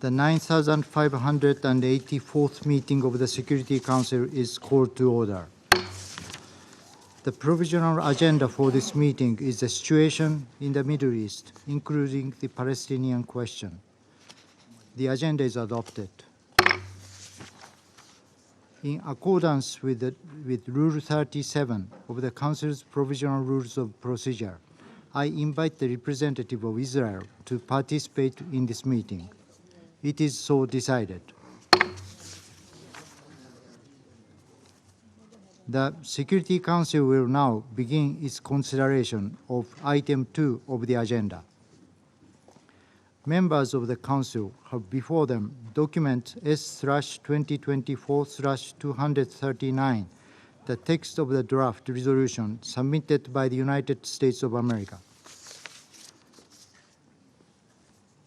The 9,584th meeting of the Security Council is called to order. The provisional agenda for this meeting is the situation in the Middle East, including the Palestinian question. The agenda is adopted. In accordance with Rule 37 of the Council's Provisional Rules of Procedure, I invite the representative of Israel to participate in this meeting. It is so decided. The Security Council will now begin its consideration of Item 2 of the agenda. Members of the Council have before them document S/2024/239, the text of the draft resolution submitted by the United States of America.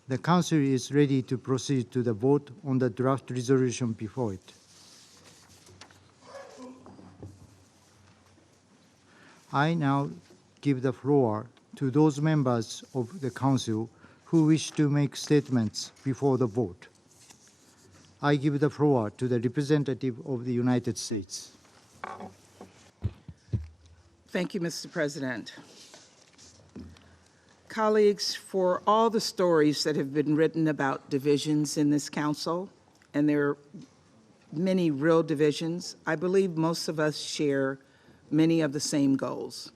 The Council is ready to proceed to the vote on the draft resolution before it. I now give the floor to those members of the Council who wish to make statements before the vote. I give the floor to the representative of the United States. Thank you, Mr. President. Colleagues, for all the stories that have been written about divisions in this council, and there are many real divisions, I believe most of us share many of the same goals.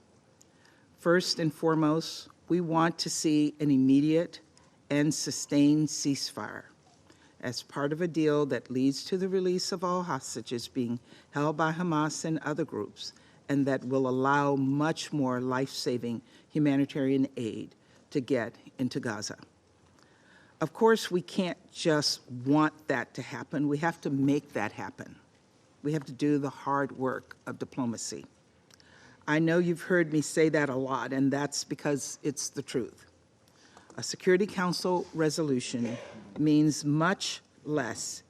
First and foremost, we want to see an immediate and sustained ceasefire as part of a deal that leads to the release of all hostages being held by Hamas and other groups, and that will allow much more life-saving humanitarian aid to get into Gaza. Of course, we can't just want that to happen. We have to make that happen. We have to do the hard work of diplomacy. I know you've heard me say that a lot, and that's because it's the truth. A Security Council resolution means much less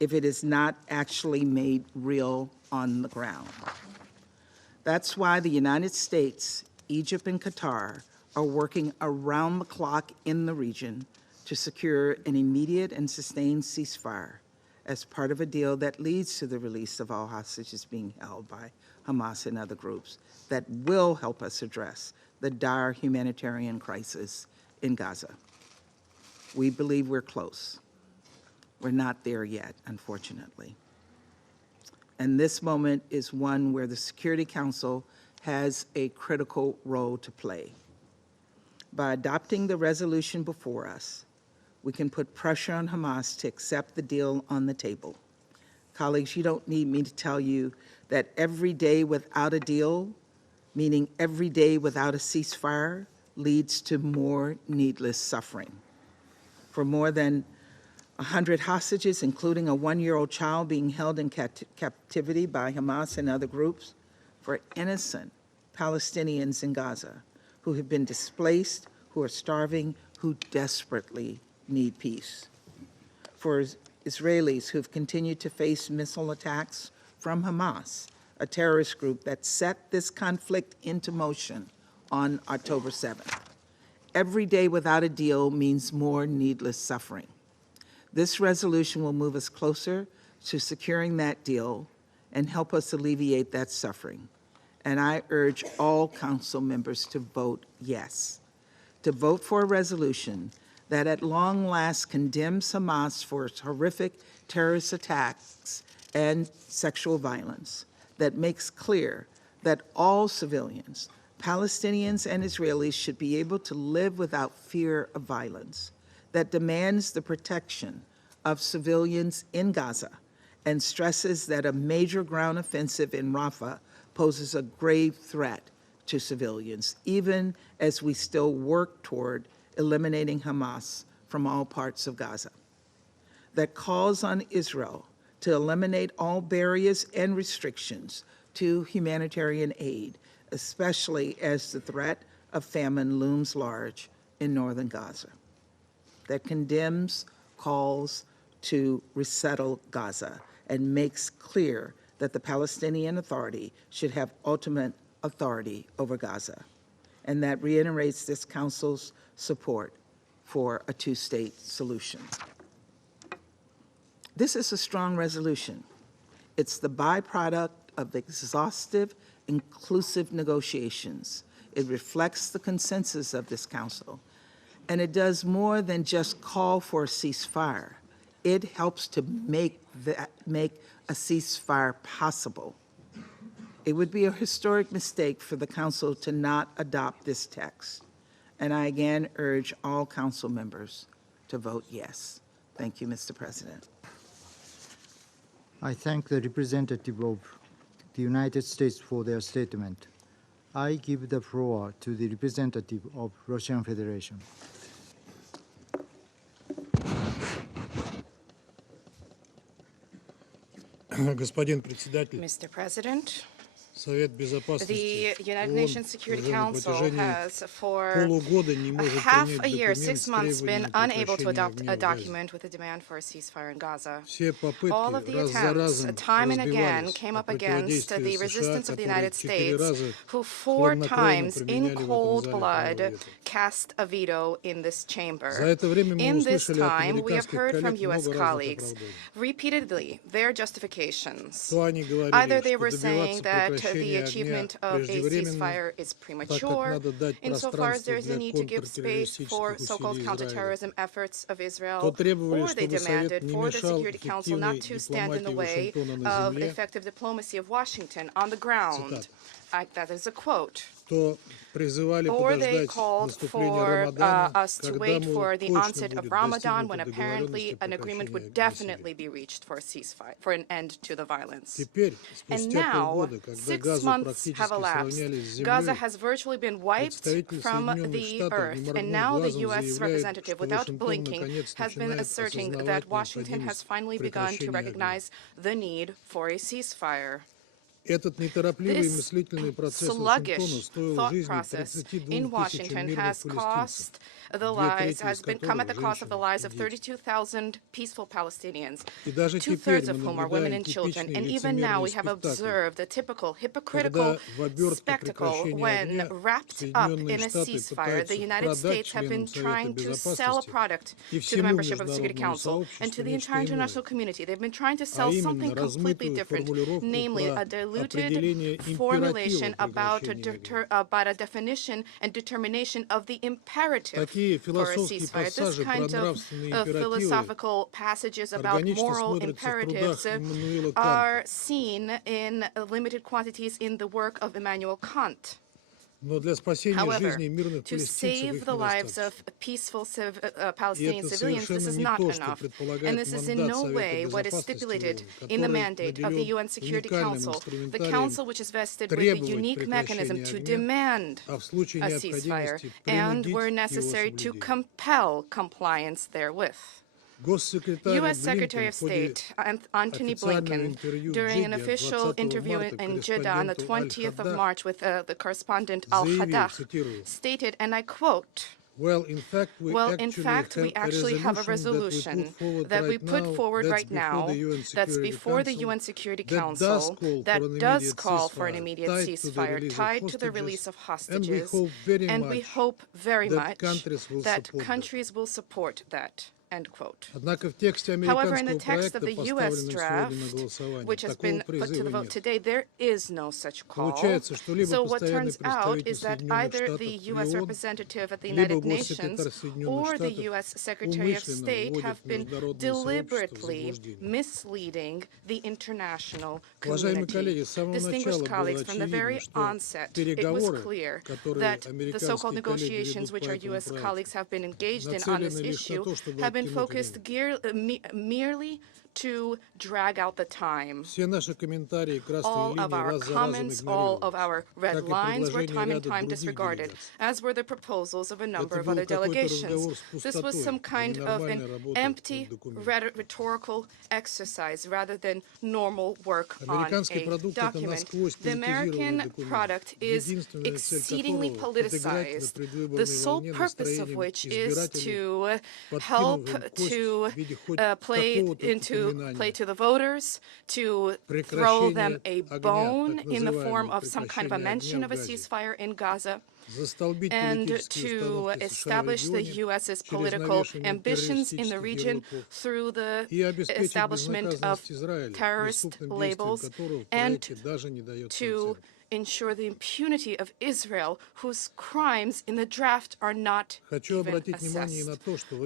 if it is not actually made real on the ground. That's why the United States, Egypt, and Qatar are working around the clock in the region to secure an immediate and sustained ceasefire as part of a deal that leads to the release of all hostages being held by Hamas and other groups that will help us address the dire humanitarian crisis in Gaza. We believe we're close. We're not there yet, unfortunately. And this moment is one where the Security Council has a critical role to play. By adopting the resolution before us, we can put pressure on Hamas to accept the deal on the table. Colleagues, you don't need me to tell you that every day without a deal, meaning every day without a ceasefire, leads to more needless suffering. For more than 100 hostages, including a 1-year-old child being held in captivity by Hamas and other groups, for innocent Palestinians in Gaza who have been displaced, who are starving, who desperately need peace. For Israelis who have continued to face missile attacks from Hamas, a terrorist group that set this conflict into motion on October 7th. Every day without a deal means more needless suffering. This resolution will move us closer to securing that deal and help us alleviate that suffering. And I urge all council members to vote yes, to vote for a resolution that at long last condemns Hamas for its horrific terrorist attacks and sexual violence, that makes clear that all civilians, Palestinians and Israelis, should be able to live without fear of violence, that demands the protection of civilians in Gaza and stresses that a major ground offensive in Rafah poses a grave threat to civilians, even as we still work toward eliminating Hamas from all parts of Gaza. That calls on Israel to eliminate all barriers and restrictions to humanitarian aid, especially as the threat of famine looms large in northern Gaza. That condemns calls to resettle Gaza and makes clear that the Palestinian Authority should have ultimate authority over Gaza, and that reiterates this Council's support for a two-state solution. This is a strong resolution. It's the byproduct of exhaustive, inclusive negotiations. It reflects the consensus of this council, and it does more than just call for a ceasefire. It helps to make a ceasefire possible. It would be a historic mistake for the council to not adopt this text. And I again urge all council members to vote yes. Thank you, Mr. President. I thank the representative of the United States for their statement. I give the floor to the representative of Russian Federation. Mr. President, the United Nations Security Council has for half a year, 6 months, been unable to adopt a document with a demand for a ceasefire in Gaza. All of the attempts, time and again, came up against the resistance of the United States, who 4 times, in cold blood, cast a veto in this chamber. In this time, we have heard from U.S. colleagues repeatedly their justifications. Either they were saying that the achievement of a ceasefire is premature, insofar as there is a need to give space for so-called counterterrorism efforts of Israel, or they demanded for the Security Council not to stand in the way of effective diplomacy of Washington on the ground. That is a quote. Or they called for us to wait for the onset of Ramadan, when apparently an agreement would definitely be reached for a ceasefire, for an end to the violence. And now, 6 months have elapsed. Gaza has virtually been wiped from the earth, and now the U.S. representative, without blinking, has been asserting that Washington has finally begun to recognize the need for a ceasefire. This sluggish thought process in Washington has come at the cost of the lives of 32,000 peaceful Palestinians, 2/3 of whom are women and children. And even now we have observed a typical hypocritical spectacle when, wrapped up in a ceasefire, the United States have been trying to sell a product to the membership of the Security Council and to the entire international community. They've been trying to sell something completely different, namely a diluted formulation about a definition and determination of the imperative for a ceasefire. This kind of philosophical passages about moral imperatives are seen in limited quantities in the work of Immanuel Kant. However, to save the lives of peaceful Palestinian civilians, this is not enough. And this is in no way what is stipulated in the mandate of the UN Security Council, the council which is vested with a unique mechanism to demand a ceasefire and, where necessary, to compel compliance therewith. U.S. Secretary of State Antony Blinken, during an official interview in Jeddah on the 20th of March with the correspondent Al-Haddad, stated, and I quote, "Well, in fact, we actually have a resolution that we put forward right now that's before the UN Security Council that does call for an immediate ceasefire tied to the release of hostages, and we hope very much that countries will support that." End quote. However, in the text of the U.S. draft, which has been put to the vote today, there is no such call. So what turns out is that either the U.S. representative at the United Nations or the U.S. Secretary of State have been deliberately misleading the international community. Distinguished colleagues, from the very onset, it was clear that the so-called negotiations which our U.S. colleagues have been engaged in on this issue have been focused merely to drag out the time. All of our comments, all of our red lines were time and time disregarded, as were the proposals of a number of other delegations. This was some kind of an empty rhetorical exercise rather than normal work on a document. The American product is exceedingly politicized, the sole purpose of which is to help to play into to play to the voters, to throw them a bone in the form of some kind of a mention of a ceasefire in Gaza, and to establish the U.S.'s political ambitions in the region through the establishment of terrorist labels, and to ensure the impunity of Israel, whose crimes in the draft are not even assessed.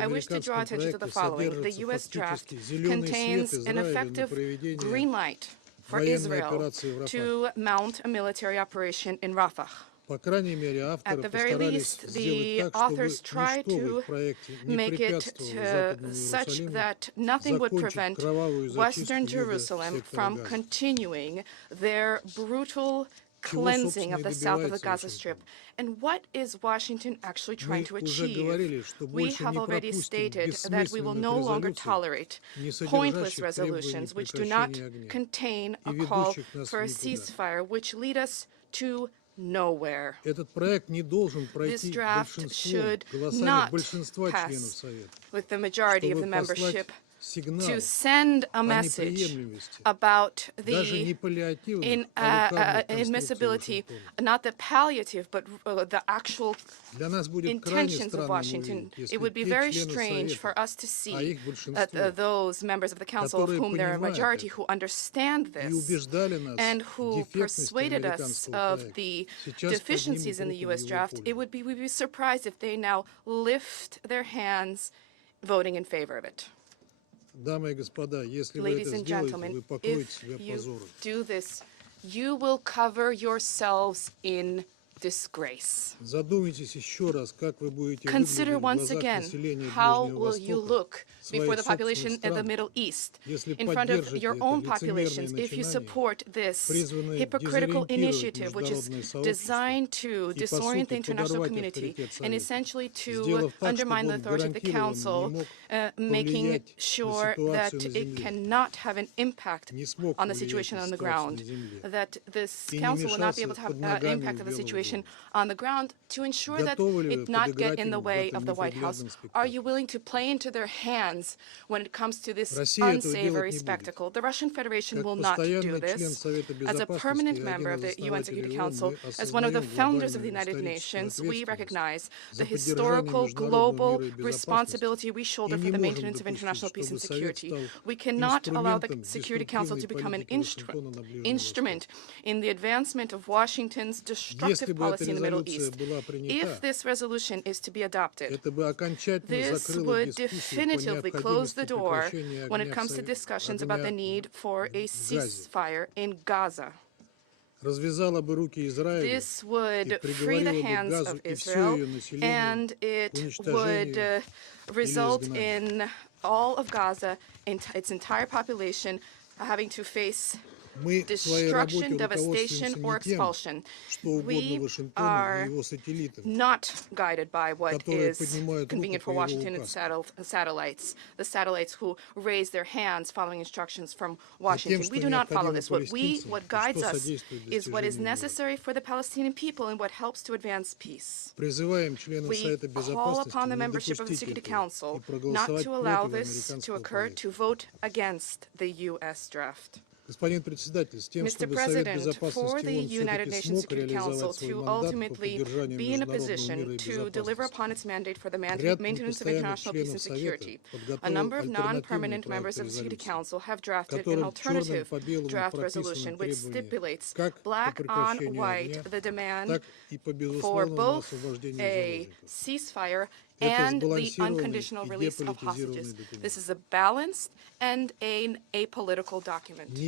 I wish to draw attention to the following. The U.S. draft contains an effective green light for Israel to mount a military operation in Rafah. At the very least, the authors try to make it such that nothing would prevent Western Jerusalem from continuing their brutal cleansing of the south of the Gaza Strip. And what is Washington actually trying to achieve? We have already stated that we will no longer tolerate pointless resolutions which do not contain a call for a ceasefire, which lead us to nowhere. This draft should not pass with the majority of the membership to send a message about the admissibility, not the palliative, but the actual intentions of Washington. It would be very strange for us to see that those members of the Council, of whom there are a majority, who understand this and who persuaded us of the deficiencies in the U.S. draft, we'd be surprised if they now lift their hands voting in favor of it. Ladies and gentlemen, if you do this, you will cover yourselves in disgrace. Consider once again, how will you look before the population of the Middle East, in front of your own populations, if you support this hypocritical initiative, which is designed to disorient the international community and essentially to undermine the authority of the Council, making sure that it cannot have an impact on the situation on the ground, that this Council will not be able to have an impact on the situation on the ground, to ensure that it not get in the way of the White House? Are you willing to play into their hands when it comes to this unsavory spectacle? The Russian Federation will not do this. As a permanent member of the UN Security Council, as one of the founders of the United Nations, we recognize the historical global responsibility we shoulder for the maintenance of international peace and security. We cannot allow the Security Council to become an instrument in the advancement of Washington's destructive policy in the Middle East. If this resolution is to be adopted, this would definitively close the door when it comes to discussions about the need for a ceasefire in Gaza. This would free the hands of Israel, and it would result in all of Gaza, its entire population, having to face destruction, devastation, or expulsion. We are not guided by what is convenient for Washington and satellites, the satellites who raise their hands following instructions from Washington. We do not follow this. What guides us is what is necessary for the Palestinian people and what helps to advance peace. We call upon the membership of the Security Council not to allow this to occur, to vote against the U.S. draft. Mr. President, for the United Nations Security Council to ultimately be in a position to deliver upon its mandate for the maintenance of international peace and security, a number of non-permanent members of the Security Council have drafted an alternative draft resolution which stipulates black on white the demand for both a ceasefire and the unconditional release of hostages. This is a balanced and an apolitical document.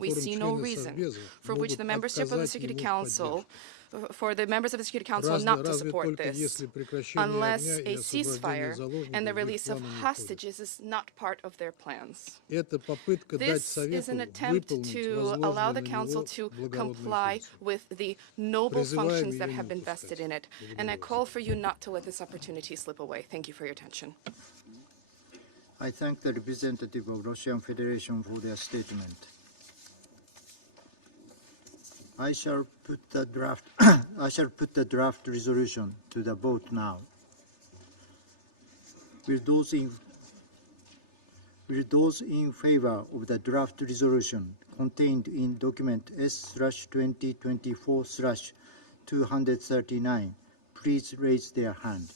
We see no reason for which the membership of the Security Council, for the members of the Security Council not to support this, unless a ceasefire and the release of hostages is not part of their plans. This is an attempt to allow the Council to comply with the noble functions that have been vested in it, and I call for you not to let this opportunity slip away. Thank you for your attention. I thank the representative of Russian Federation for their statement. I shall put the draft resolution to the vote now. Will Will those in favor of the draft resolution contained in document S/2024/239 please raise their hand?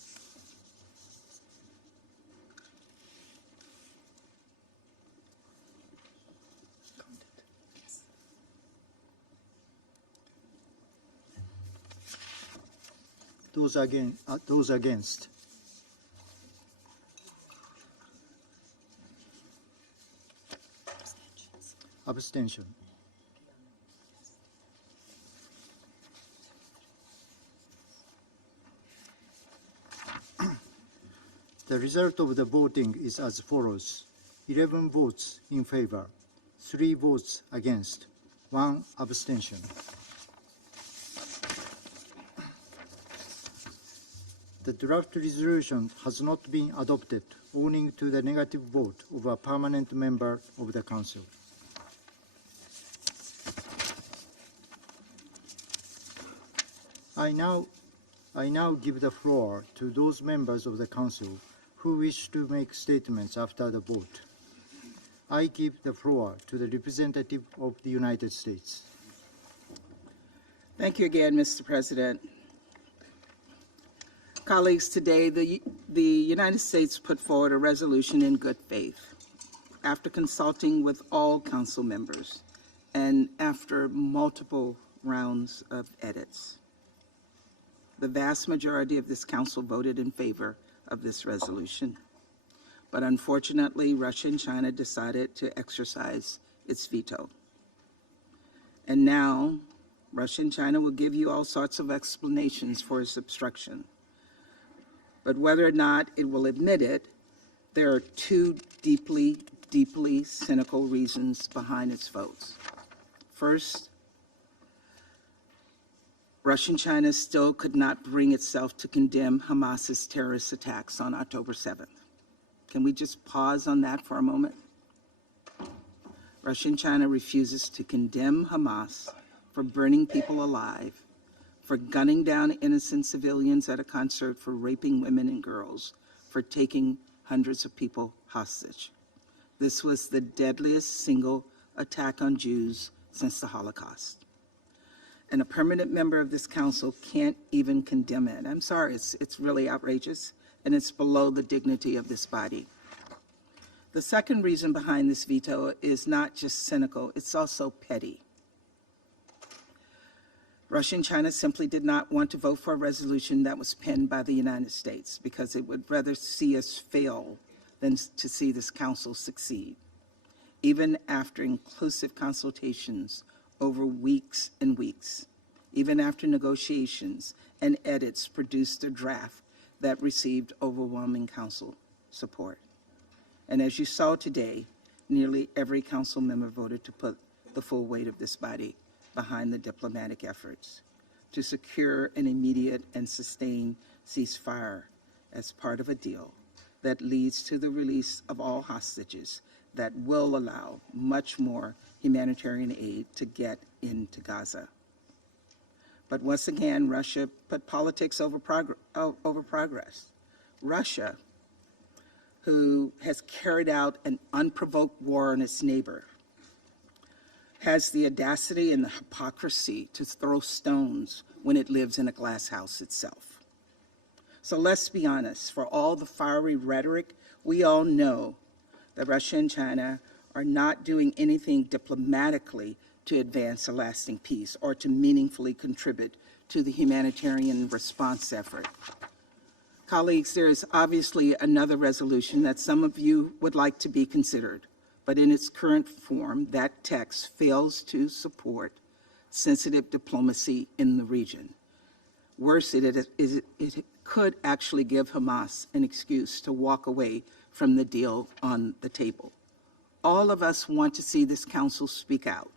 Those against? Abstention. The result of the voting is as follows: 11 votes in favor, 3 votes against, 1 abstention. The draft resolution has not been adopted owing to the negative vote of a permanent member of the Council. I now give the floor to those members of the Council who wish to make statements after the vote. I give the floor to the representative of the United States. Thank you again, Mr. President. Colleagues, today the United States put forward a resolution in good faith after consulting with all Council members and after multiple rounds of edits. The vast majority of this Council voted in favor of this resolution. But unfortunately, Russia and China decided to exercise its veto. And now, Russia and China will give you all sorts of explanations for its obstruction. But whether or not it will admit it, there are two deeply, deeply cynical reasons behind its votes. First, Russia and China still could not bring itself to condemn Hamas's terrorist attacks on October 7th. Can we just pause on that for a moment? Russia and China refuses to condemn Hamas for burning people alive, for gunning down innocent civilians at a concert, for raping women and girls, for taking hundreds of people hostage. This was the deadliest single attack on Jews since the Holocaust. And a permanent member of this Council can't even condemn it. I'm sorry, it's really outrageous, and it's below the dignity of this body. The second reason behind this veto is not just cynical, it's also petty. Russia and China simply did not want to vote for a resolution that was penned by the United States because it would rather see us fail than to see this Council succeed. Even after inclusive consultations over weeks and weeks, even after negotiations and edits produced a draft that received overwhelming Council support. And as you saw today, nearly every Council member voted to put the full weight of this body behind the diplomatic efforts to secure an immediate and sustained ceasefire as part of a deal that leads to the release of all hostages that will allow much more humanitarian aid to get into Gaza. But once again, Russia put politics over progress. Russia, who has carried out an unprovoked war on its neighbor, has the audacity and the hypocrisy to throw stones when it lives in a glass house itself. So let's be honest, for all the fiery rhetoric, we all know that Russia and China are not doing anything diplomatically to advance a lasting peace or to meaningfully contribute to the humanitarian response effort. Colleagues, there is obviously another resolution that some of you would like to be considered, but in its current form, that text fails to support sensitive diplomacy in the region. Worse, it could actually give Hamas an excuse to walk away from the deal on the table. All of us want to see this Council speak out,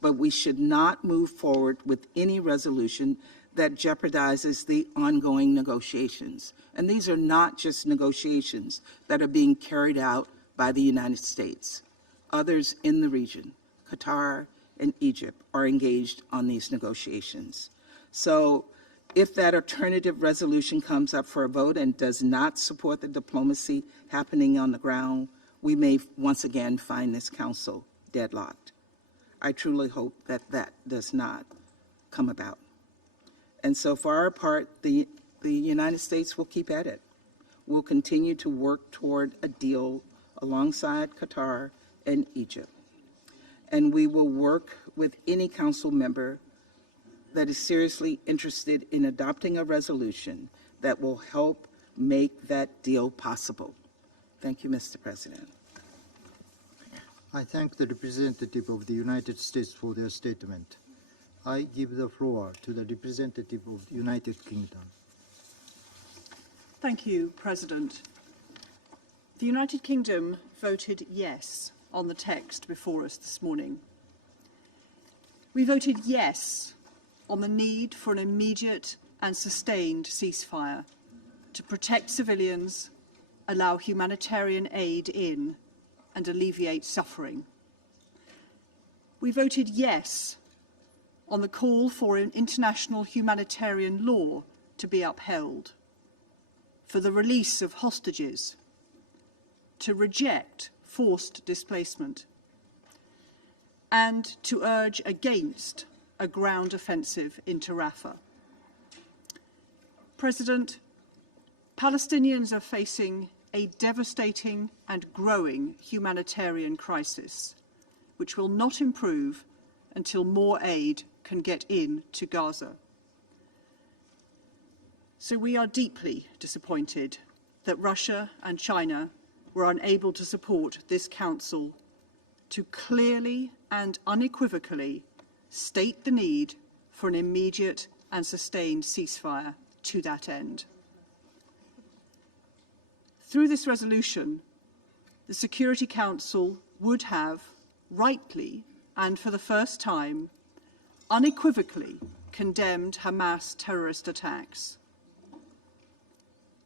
but we should not move forward with any resolution that jeopardizes the ongoing negotiations. And these are not just negotiations that are being carried out by the United States. Others in the region, Qatar and Egypt, are engaged on these negotiations. So if that alternative resolution comes up for a vote and does not support the diplomacy happening on the ground, we may once again find this council deadlocked. I truly hope that that does not come about. And so for our part, the United States will keep at it. We'll continue to work toward a deal alongside Qatar and Egypt. And we will work with any council member that is seriously interested in adopting a resolution that will help make that deal possible. Thank you, Mr. President. I thank the representative of the United States for their statement. I give the floor to the representative of the United Kingdom. Thank you, President. The United Kingdom voted yes on the text before us this morning. We voted yes on the need for an immediate and sustained ceasefire to protect civilians, allow humanitarian aid in, and alleviate suffering. We voted yes on the call for an international humanitarian law to be upheld, for the release of hostages, to reject forced displacement, and to urge against a ground offensive into Rafah. President, Palestinians are facing a devastating and growing humanitarian crisis, which will not improve until more aid can get into Gaza. So we are deeply disappointed that Russia and China were unable to support this Council to clearly and unequivocally state the need for an immediate and sustained ceasefire to that end. Through this resolution, the Security Council would have, rightly and for the first time, unequivocally condemned Hamas terrorist attacks.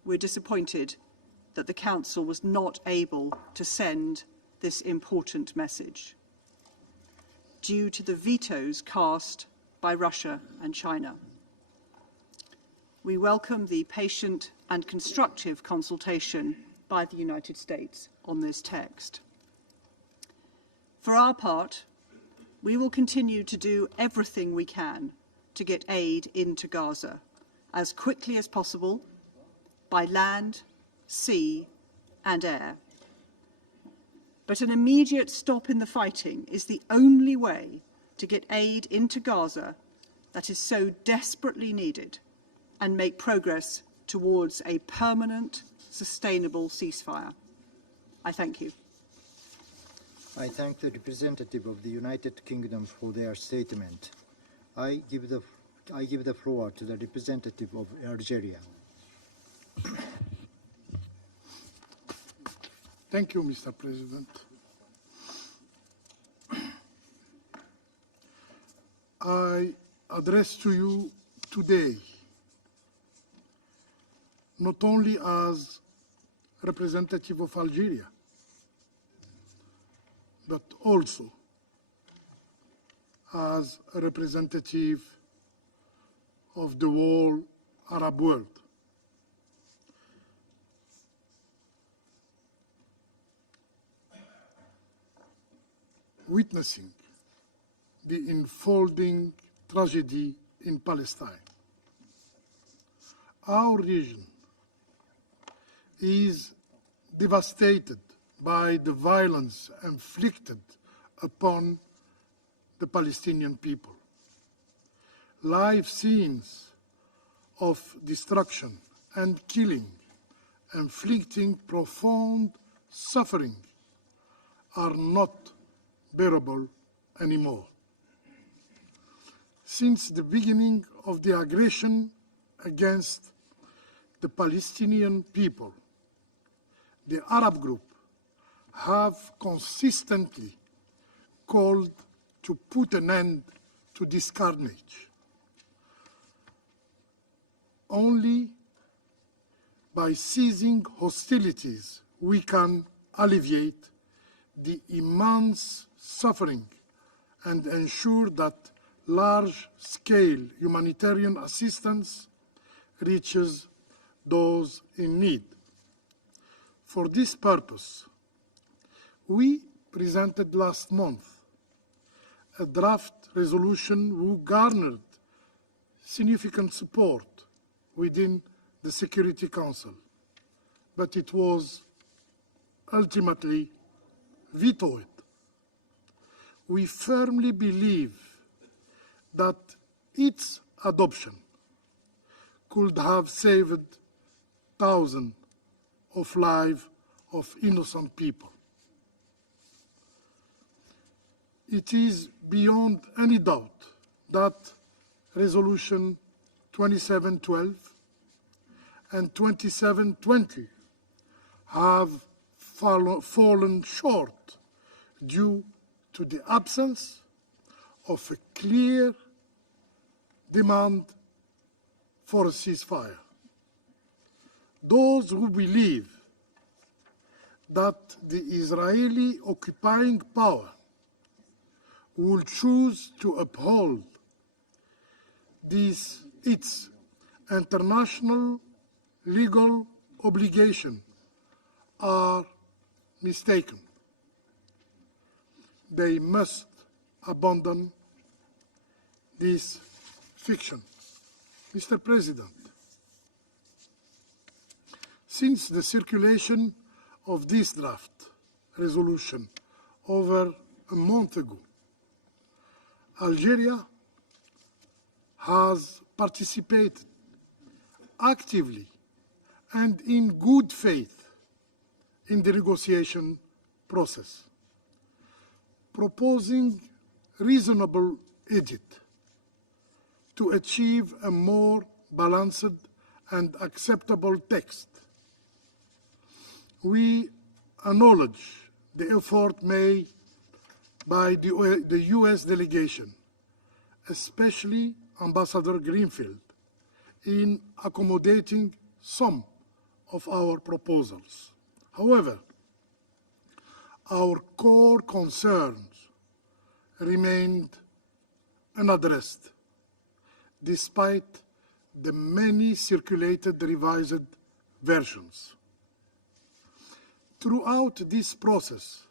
We're disappointed that the Council was not able to send this important message due to the vetoes cast by Russia and China. We welcome the patient and constructive consultation by the United States on this text. For our part, we will continue to do everything we can to get aid into Gaza as quickly as possible by land, sea, and air. But an immediate stop in the fighting is the only way to get aid into Gaza that is so desperately needed and make progress towards a permanent, sustainable ceasefire. I thank you. I thank the representative of the United Kingdom for their statement. I give the floor to the representative of Algeria. Thank you, Mr. President. I address to you today not only as representative of Algeria, but also as a representative of the whole Arab world. Witnessing the unfolding tragedy in Palestine. Our region is devastated by the violence inflicted upon the Palestinian people. Live scenes of destruction and killing, inflicting profound suffering, are not bearable anymore. Since the beginning of the aggression against the Palestinian people, the Arab group have consistently called to put an end to this carnage. Only by ceasing hostilities we can alleviate the immense suffering and ensure that large-scale humanitarian assistance reaches those in need. For this purpose, We presented last month a draft resolution who garnered significant support within the Security Council, but it was ultimately vetoed. We firmly believe that its adoption could have saved thousands of lives of innocent people. It is beyond any doubt that Resolution 2712 and 2720 have fallen short due to the absence of a clear demand for a ceasefire. Those who believe that the Israeli occupying power will choose to uphold its international legal obligation are mistaken. They must abandon this fiction. Mr. President, since the circulation of this draft resolution over a month ago, Algeria has participated actively and in good faith in the negotiation process, proposing reasonable edit to achieve a more balanced and acceptable text. We acknowledge the effort made by the US delegation, especially Ambassador Greenfield, in accommodating some of our proposals. However, our core concerns remained unaddressed, despite the many circulated revised versions. Throughout this process,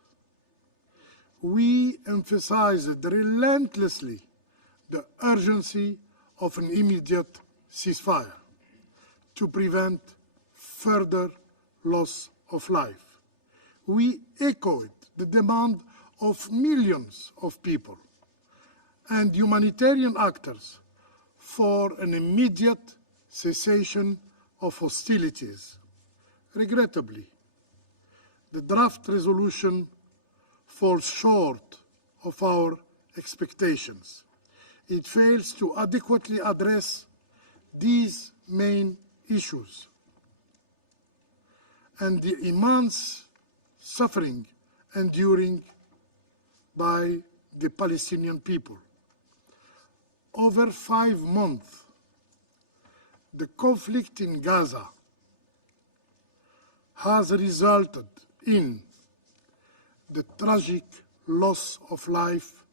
we emphasized relentlessly the urgency of an immediate ceasefire to prevent further loss of life. We echoed the demand of millions of people and humanitarian actors for an immediate cessation of hostilities. Regrettably, the draft resolution falls short of our expectations. It fails to adequately address these main issues and the immense suffering enduring by the Palestinian people. Over 5 months, the conflict in Gaza has resulted in the tragic loss of life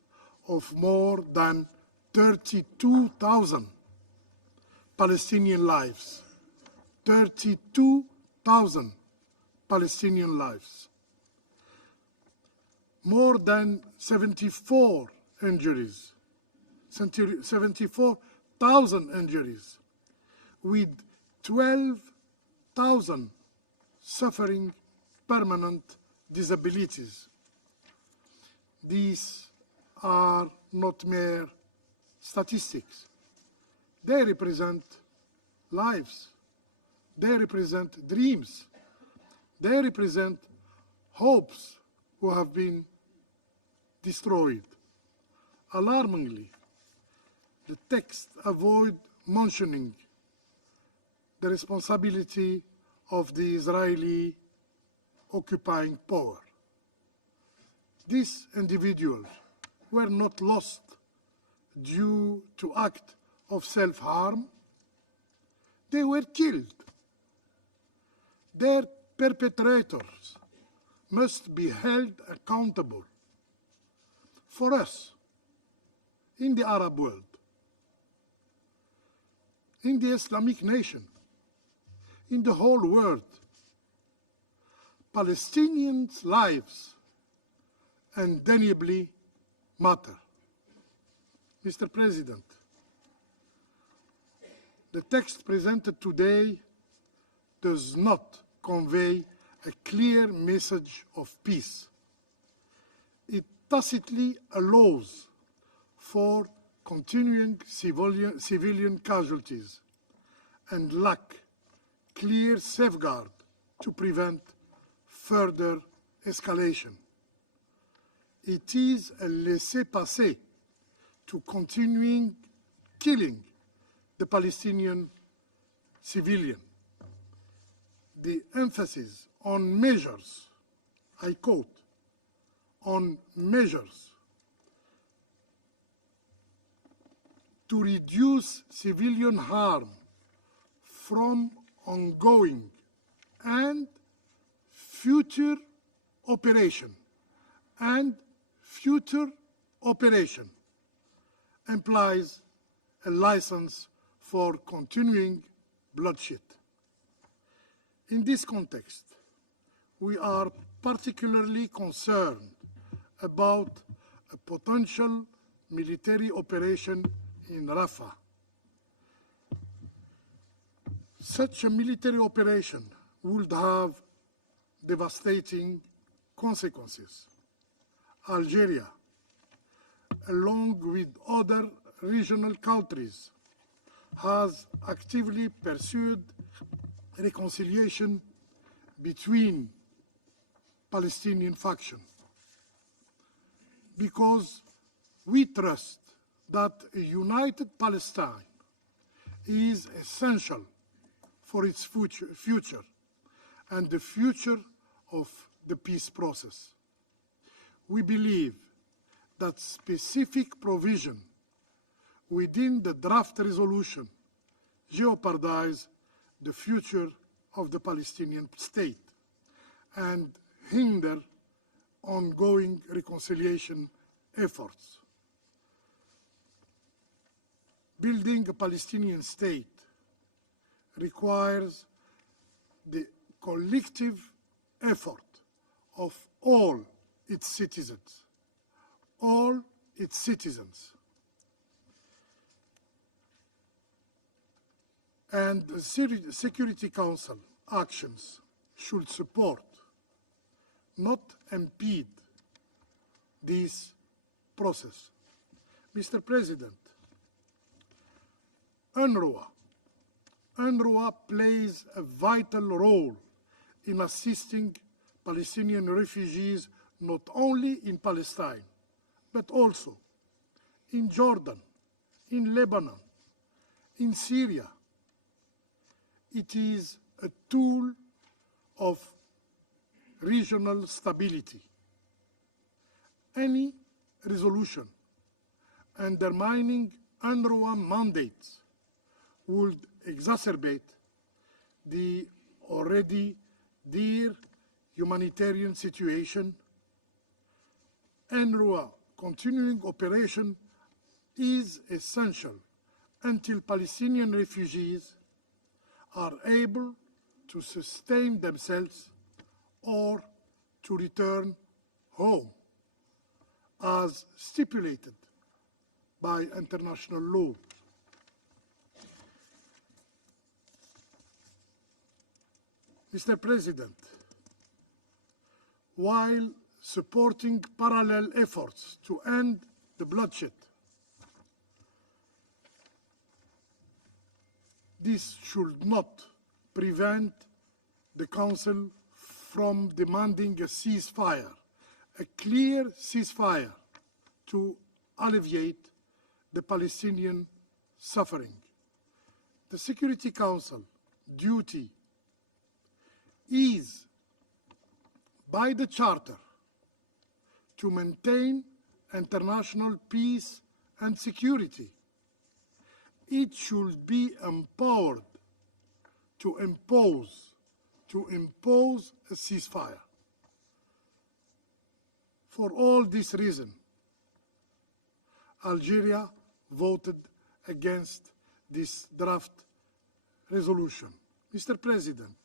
of more than 32,000 Palestinian lives. 32,000 Palestinian lives. More than 74,000 injuries, with 12,000 suffering permanent disabilities. These are not mere statistics. They represent lives. They represent dreams. They represent hopes who have been destroyed. Alarmingly, the text avoids mentioning the responsibility of the Israeli occupying power. These individuals were not lost due to act of self-harm. They were killed. Their perpetrators must be held accountable. For us, in the Arab world, in the Islamic nation, in the whole world, Palestinians' lives undeniably matter. Mr. President, the text presented today does not convey a clear message of peace. It tacitly allows for continuing civilian casualties and lack clear safeguard to prevent further escalation. It is a laissez-passer to continuing killing the Palestinian civilian. The emphasis on measures, I quote, on measures to reduce civilian harm from ongoing and future operation implies a license for continuing bloodshed. In this context, we are particularly concerned about a potential military operation in Rafah. Such a military operation would have devastating consequences. Algeria, along with other regional countries, has actively pursued reconciliation between Palestinian factions because we trust that a united Palestine is essential for its future and the future of the peace process. We believe that specific provision within the draft resolution jeopardize the future of the Palestinian state and hinder ongoing reconciliation efforts. Building a Palestinian state requires the collective effort of all its citizens. And the Security Council actions should support, not impede, this process. Mr. President, UNRWA plays a vital role in assisting Palestinian refugees not only in Palestine, but also in Jordan, in Lebanon, in Syria. It is a tool of regional stability. Any resolution undermining UNRWA mandates would exacerbate the already dire humanitarian situation. UNRWA continuing operation is essential until Palestinian refugees are able to sustain themselves or to return home, as stipulated by international law. Mr. President, while supporting parallel efforts to end the bloodshed, this should not prevent the Council from demanding a ceasefire, a clear ceasefire to alleviate the Palestinian suffering. The Security Council duty is, by the Charter, to maintain international peace and security. It should be empowered to impose a ceasefire. For all this reason, Algeria voted against this draft resolution. Mr. President,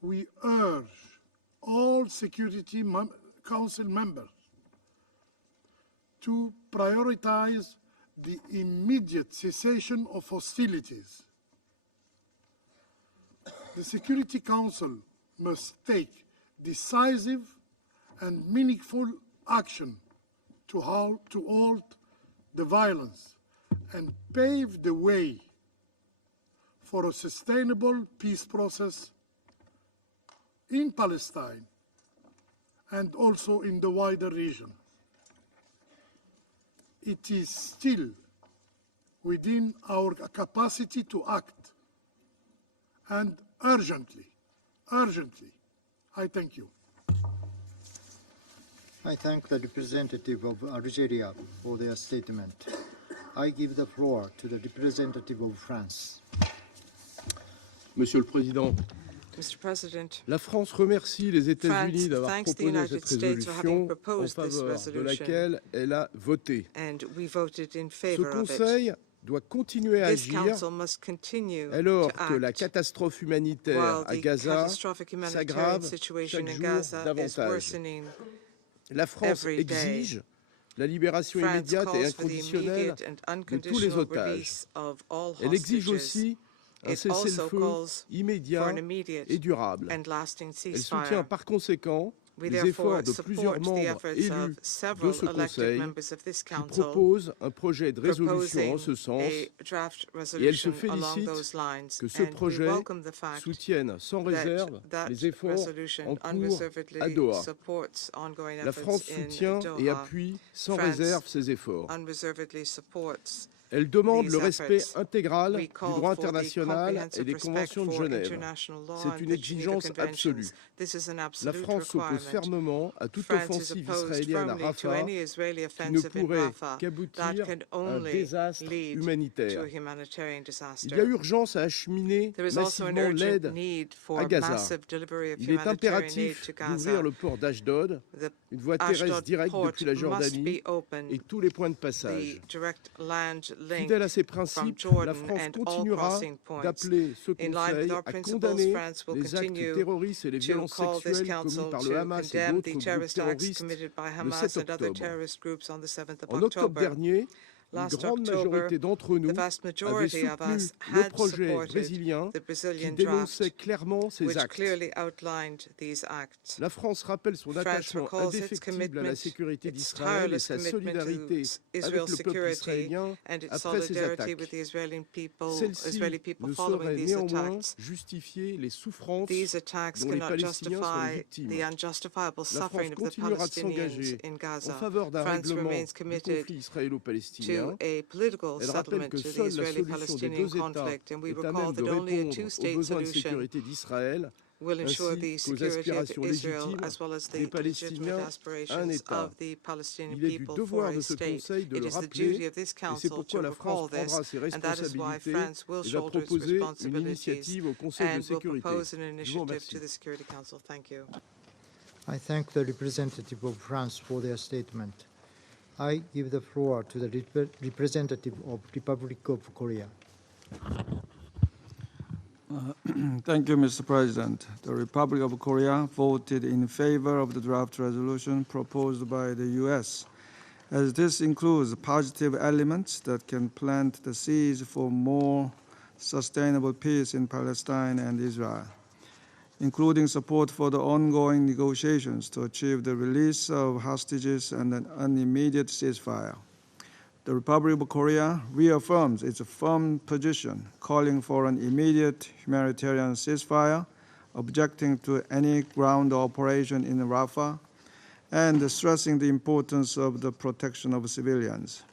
we urge all Security Council members to prioritize the immediate cessation of hostilities. The Security Council must take decisive and meaningful action to halt the violence and pave the way for a sustainable peace process in Palestine and also in the wider region. It is still within our capacity to act, and urgently. I thank you. I thank the representative of Algeria for their statement. I give the floor to the representative of France. Monsieur le Président, Mr. President, la France remercie les États-Unis France d'avoir thanks the proposé United cette States for having résolution en proposed this faveur de resolution, laquelle elle a voté. and we voted in Ce favor of it. Conseil doit continuer à This agir council must continue alors to que la act catastrophe humanitaire while à the Gaza catastrophic humanitarian s'aggrave situation chaque in jour Gaza is davantage. worsening. La France every day. exige la libération France immédiate et calls for the inconditionnelle immediate and de tous les unconditional otages. release of all Elle exige hostages. aussi un It also cessez-le-feu calls immédiat for an immediate et durable. and lasting Elle soutient ceasefire. par conséquent We les therefore efforts de plusieurs support the membres efforts élus of de several ce elected Conseil members of this qui council proposent un projet de résolution en proposing ce sens a draft et elle se resolution along félicite those lines, que ce and we projet welcome the fact soutienne sans that réserve that les efforts resolution en cours à unreservedly Doha. supports ongoing La France efforts in soutient et Doha. appuie sans France réserve ces efforts. unreservedly supports Elle demande these le respect efforts. intégral We du call droit for the international et comprehensive des respect conventions de for Genève. international law C'est and une the Geneva exigence absolue. Conventions. This is an La absolute France s'oppose requirement. fermement à toute France is offensive opposed israélienne à firmly to Rafah any Israeli qui ne offensive in pourrait Rafah that qu'aboutir can à un only désastre lead to humanitaire. a humanitarian disaster. Il y a urgence à acheminer There is also an massivement urgent l'aide need à for Gaza. massive delivery of Il est humanitarian aid impératif to d'ouvrir Gaza. le port d'Ashdod, The une voie terrestre Ashdod directe port depuis la must Jordanie be open, et tous les points de the passage. direct land link Fidèle à ses from principes, la Jordan France and all continuera crossing points. d'appeler ce In line with Conseil our à principles, condamner France will les actes continue terroristes et les to violences call this sexuelles commis council par le to Hamas et condemn d'autres the groupes terrorist acts terroristes committed by le Hamas 7 and other octobre. terrorist groups on the 7th of En octobre October. dernier, une Last grande October, majorité d'entre nous the vast avait majority of soutenu us le had projet supported brésilien the qui Brazilian dénonçait draft, clairement ces which actes. clearly outlined these acts. La France rappelle son France attachement recalls its indéfectible à la commitment, sécurité its d'Israël et tireless sa commitment to solidarité avec Israel's le peuple security israélien and its après ces solidarity attaques. with the Israeli Celle-ci people ne following saurait these néanmoins attacks. justifier les souffrances These attacks dont les cannot Palestiniens sont les justify victimes. the unjustifiable La France suffering of the continuera de Palestinians s'engager in en Gaza. faveur d'un France règlement remains du committed conflit israélo-palestinien. to a political Elle rappelle settlement que to the seule la solution des Israeli-Palestinian deux États conflict, and we est à recall même de that only a répondre aux two-state besoins de solution sécurité d'Israël will ensure the ainsi qu'aux security of aspirations Israel légitimes as well as the des legitimate Palestiniens à un aspirations État. of the Palestinian Il est du people devoir for de a ce state. Conseil de It le is the rappeler duty of this et c'est council to pourquoi la recall France prendra this, ses and that is why responsabilités France will et va shoulder its proposer une responsibilities initiative au Conseil de and will sécurité. propose an Je vous initiative remercie. to the Security Council. Thank you. I thank the representative of France for their statement. I give the floor to the representative of Republic of Korea. Thank you, Mr. President. The Republic of Korea voted in favor of the draft resolution proposed by the U.S., as this includes positive elements that can plant the seeds for more sustainable peace in Palestine and Israel, including support for the ongoing negotiations to achieve the release of hostages and an immediate ceasefire. The Republic of Korea reaffirms its firm position, calling for an immediate humanitarian ceasefire, objecting to any ground operation in Rafah, and stressing the importance of the protection of civilians.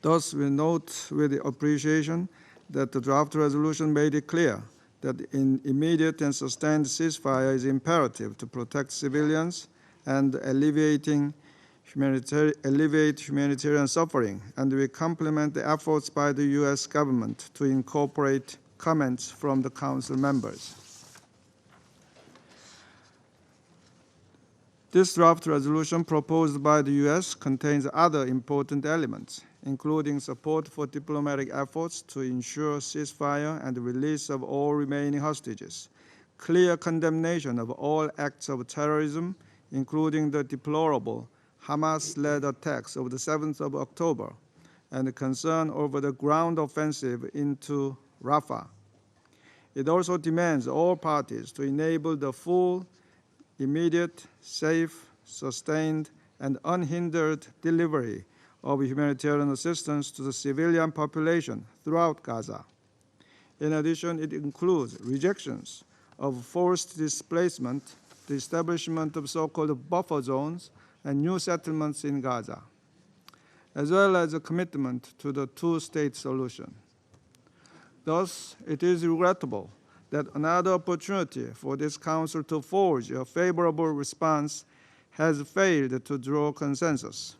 Thus, we note with appreciation that the draft resolution made it clear that an immediate and sustained ceasefire is imperative to protect civilians and alleviate humanitarian suffering, and we compliment the efforts by the U.S. government to incorporate comments from the Council members. This draft resolution proposed by the U.S. contains other important elements, including support for diplomatic efforts to ensure ceasefire and the release of all remaining hostages, clear condemnation of all acts of terrorism, including the deplorable Hamas-led attacks of the 7th of October and concern over the ground offensive into Rafah. It also demands all parties to enable the full, immediate, safe, sustained, and unhindered delivery of humanitarian assistance to the civilian population throughout Gaza. In addition, it includes rejections of forced displacement, the establishment of so-called buffer zones, and new settlements in Gaza, as well as a commitment to the two-state solution. Thus, it is regrettable that another opportunity for this Council to forge a favorable response has failed to draw consensus.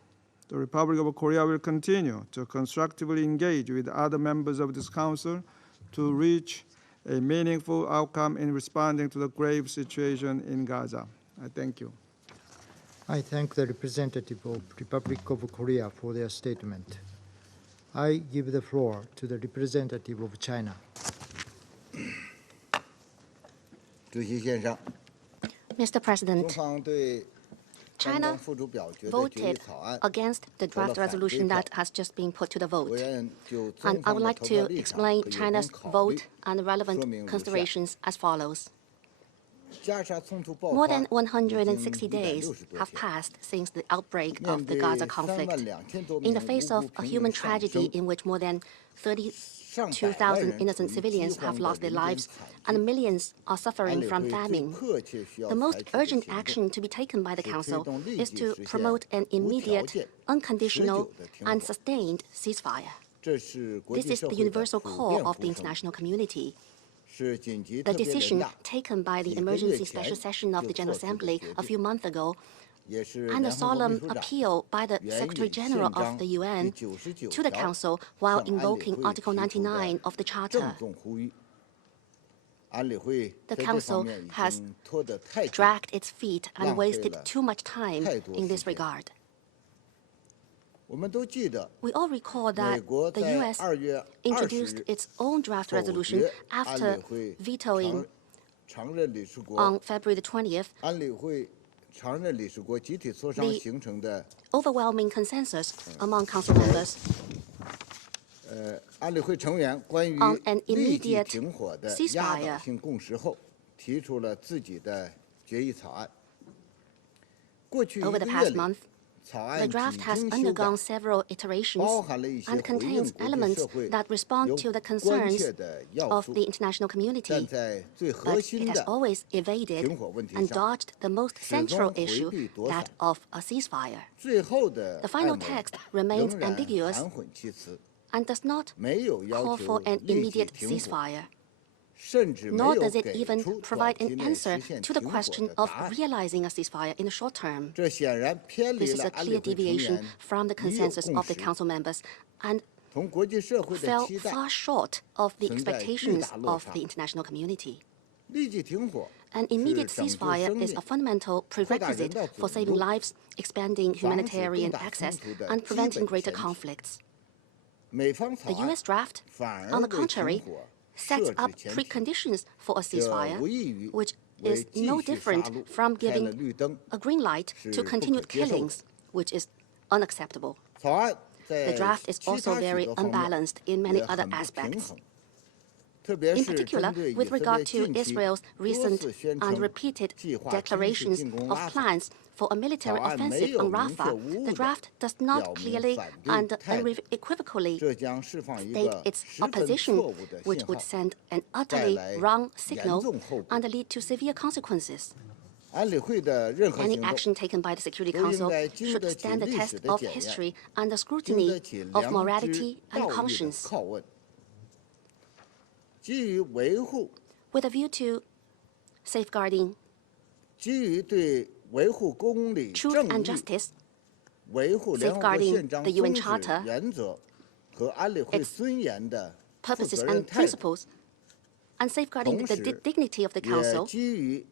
The Republic of Korea will continue to constructively engage with other members of this Council to reach a meaningful outcome in responding to the grave situation in Gaza. I thank you. I thank the representative of Republic of Korea for their statement. I give the floor to the representative of China. 主席先生， Mr. 中 President, 方对刚 China 刚付诸表决的决议 voted 草案， against the draft resolution that has just been put to the 委 vote. 员就 And 中 I 方 would 的 like 投票 to 立场 explain 和有 China's 关考 vote 虑 and 说 relevant 明如下。 considerations as follows. 加沙冲突爆 More 发 than 已经160 days 160多 have 天， passed since the outbreak 面 of the 对 Gaza 3 conflict. 2,000多 In the 名 face 无 of 辜 a 平 human 民丧 tragedy 生， in which more than 上百万 32,000 人 innocent 处于 civilians 饥 have 荒的 lost their 人间 lives 惨 and 剧， millions are 安 suffering 理 from 会最 famine. 迫切需要 The 采 most 取的 urgent 行动 action to be taken by the 是推 Council 动立 is 即 to 实现 promote an 无条 immediate, 件、持 unconditional, 久的停 and 火。 sustained ceasefire. 这是国 This 际 is 社 the 会的 universal 普 call 遍 of the 呼声， international community. 是紧急 The 特别人 decision 大 taken by the 几个月 emergency 前 special session of 就 the General 做出的 Assembly 决 a 定， few months ago, 也是 and a 联合国秘 solemn 书长 appeal by the 援 Secretary 引 General 宪 of 章 the 第 UN 99 to the 条 Council 向 while 安理 invoking 会 Article 提出的 99 of the 郑 Charter. 重呼吁。安理会 The 在这方 Council 面已 has 经拖得太久， dragged its feet and 浪费 wasted 了 too much time 太多 in 时 this 间。 regard. 我们都记得， We all recall 美 that 国 the 在 U.S. 2月20 introduced 日 its own draft 否 resolution 决安 after 理会 vetoing 常任理事国 on February the 20th 安理会常任理事国集体磋商 The 形成的 overwhelming consensus among Council members 安理会成员关于 on an 立即 immediate 停火的 ceasefire 压倒性共识后，提出了自己的决议草案。过去一 over 个 the 月 past 里， month. 草 The 案 draft 几 has 经修改， undergone several iterations 包含了一些 and 回应 contains 国际 elements 社会 that respond 有 to the 关 concerns 切的要 of 素 the，international 但 community, 在最核 but 心 it has 的 always evaded 停火问题 and 上， dodged the most 始终 central 回 issue, 避躲 that 闪。 of a ceasefire. 最后的 The 案 final 文 text remains 仍然 ambiguous 含混其辞， and does not 没有 call 要 for 求 an 立即 immediate 停火， ceasefire, 甚至没 nor 有 does it 给 even 出 provide 短期 an 内 answer 实现 to the 停火 question 的 of 答案。 realizing a ceasefire in the short term. 这显然偏 This 离 is 了 a 安理 clear 会成 deviation 员 from the 已有 consensus 共 of the 识， Council members and 同国际社会的 fell 期待。 far short of the 存在巨 expectations 大落 of 差。 the international community. 立即停火 An 是 immediate 拯救 ceasefire 生 is 命 a、fundamental 扩大人 prerequisite 道 for 准 saving 入、 lives, expanding 防止更 humanitarian 大冲 access, 突的 and 基 preventing 本 greater 前提。 conflicts. 美方草 The 案 U.S. draft, 反而 on the 为停 contrary, 火 sets 设 up 置前提， preconditions for a 这 ceasefire, 无异于 which 为 is 继 no 续杀 different 戮 from 开了 giving 绿灯。 a green light 是 to 不可 continued 接受的。 killings, which is unacceptable. 草案 The 在 draft is 其 also 他许 very 多方面 unbalanced in many 也 other 很不平 aspects. 衡，特别 In 是 particular, 针对以 with 色 regard 列 to 近期 Israel's 多 recent 次宣 and 称 repeated 计划军事 declarations 进攻 of 拉法。 plans for a military 草案没 offensive 有 on 明确 Rafah, 无误 the 地 draft does 表 not 明 clearly 反对 and 态度， unequivocally 这将释放一 state 个 its 十分 opposition, 错误的 which 信 would 号。 send an 带 utterly 来 wrong 严 signal 重后果。 and lead to severe consequences. 安理会的任何 Any 行动 action taken by the Security 都应 Council 该经 should 得起 stand the 历 test 史的 of 检验， history and the 经 scrutiny 得起 of 良 morality 知 and 道义的 conscience. 拷问。基于维护， With a view to safeguarding 基于对维护公理 truth 正 and 义、 justice, 维护联合国 safeguarding 宪章 the 宗 UN 旨 Charter, 原则和安理会 its 尊严的负 purposes 责任 and 态度， principles, and safeguarding the 同时 dignity of the 也 Council, 基于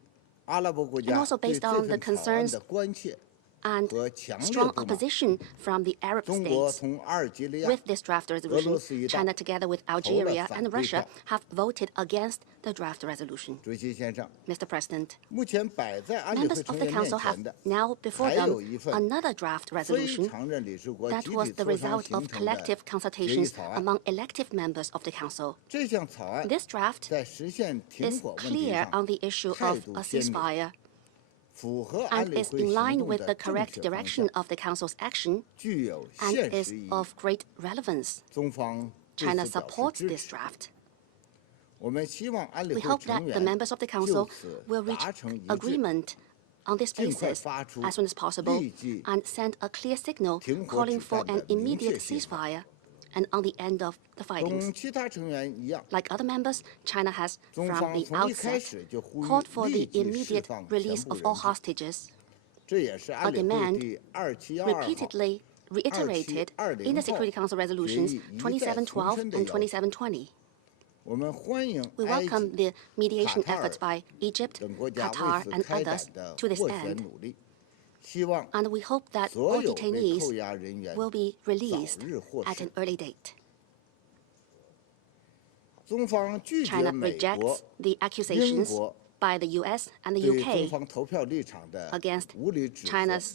阿拉伯国 and 家 also 对 based 这 on the 份草案 concerns 的关切， and 和强烈 strong 不满。 opposition from the Arab 中国 states. 同阿尔及利亚 With this draft 俄罗 resolution, 斯一道 China, together with 投了 Algeria 反 and 对 Russia, 票。 have voted against the draft resolution. 主席先生， Mr. President, 目前摆在安理 members 会 of 成 the 员面 Council have 前的 now before 还 them 有一份 another draft 非 resolution 常任理事国 that 集 was 体 the 磋商 result 形 of 成的 collective 决议 consultations 草案。 among elective members of the Council. 这项草案 This draft 在实现停 is 火问题 clear 上 on the issue 态 of 度 a 鲜明， ceasefire 符合安 and 理 is 会 in 行 line 动 with 的 the 正 correct 确方 direction 向， of the Council's action 具有 and 现 is 实意义。 of great relevance. 中方对 China 此表 supports 示支 this 持。 draft. 我们希望安理 We 会 hope 成 that the 员 members of the 就 Council 此 will reach 达成一致， agreement on this 尽快 basis 发出 as soon as possible 立即 and send a clear signal 停火 calling 止 for 战 an 的明确 immediate 信号。 ceasefire and on the end of the 同 fightings. 其他成员一样， Like other members, China has 中 from 方 the 从一开 outset 始就呼 called 吁 for 立 the 即释 immediate 放全 release 部 of 人 all 质， hostages, 这也是安理 demand 会第2712号 repeatedly reiterated in the Security Council resolutions 2712 and 2720. 我们欢迎 We 埃 welcome 及、 the mediation 卡塔尔 efforts by Egypt, 等国家 Qatar, 为此 and 开 others 展的 to this 斡旋 end, 努力，希望 and we hope that 所 all 有被扣 detainees 押人员 will be 早 released 日获 at 释 an。early date. 中方拒绝 China 美国 rejects the 英 accusations 国 by the US and the 对中 UK 方投票立场的 against 无理指责。 China's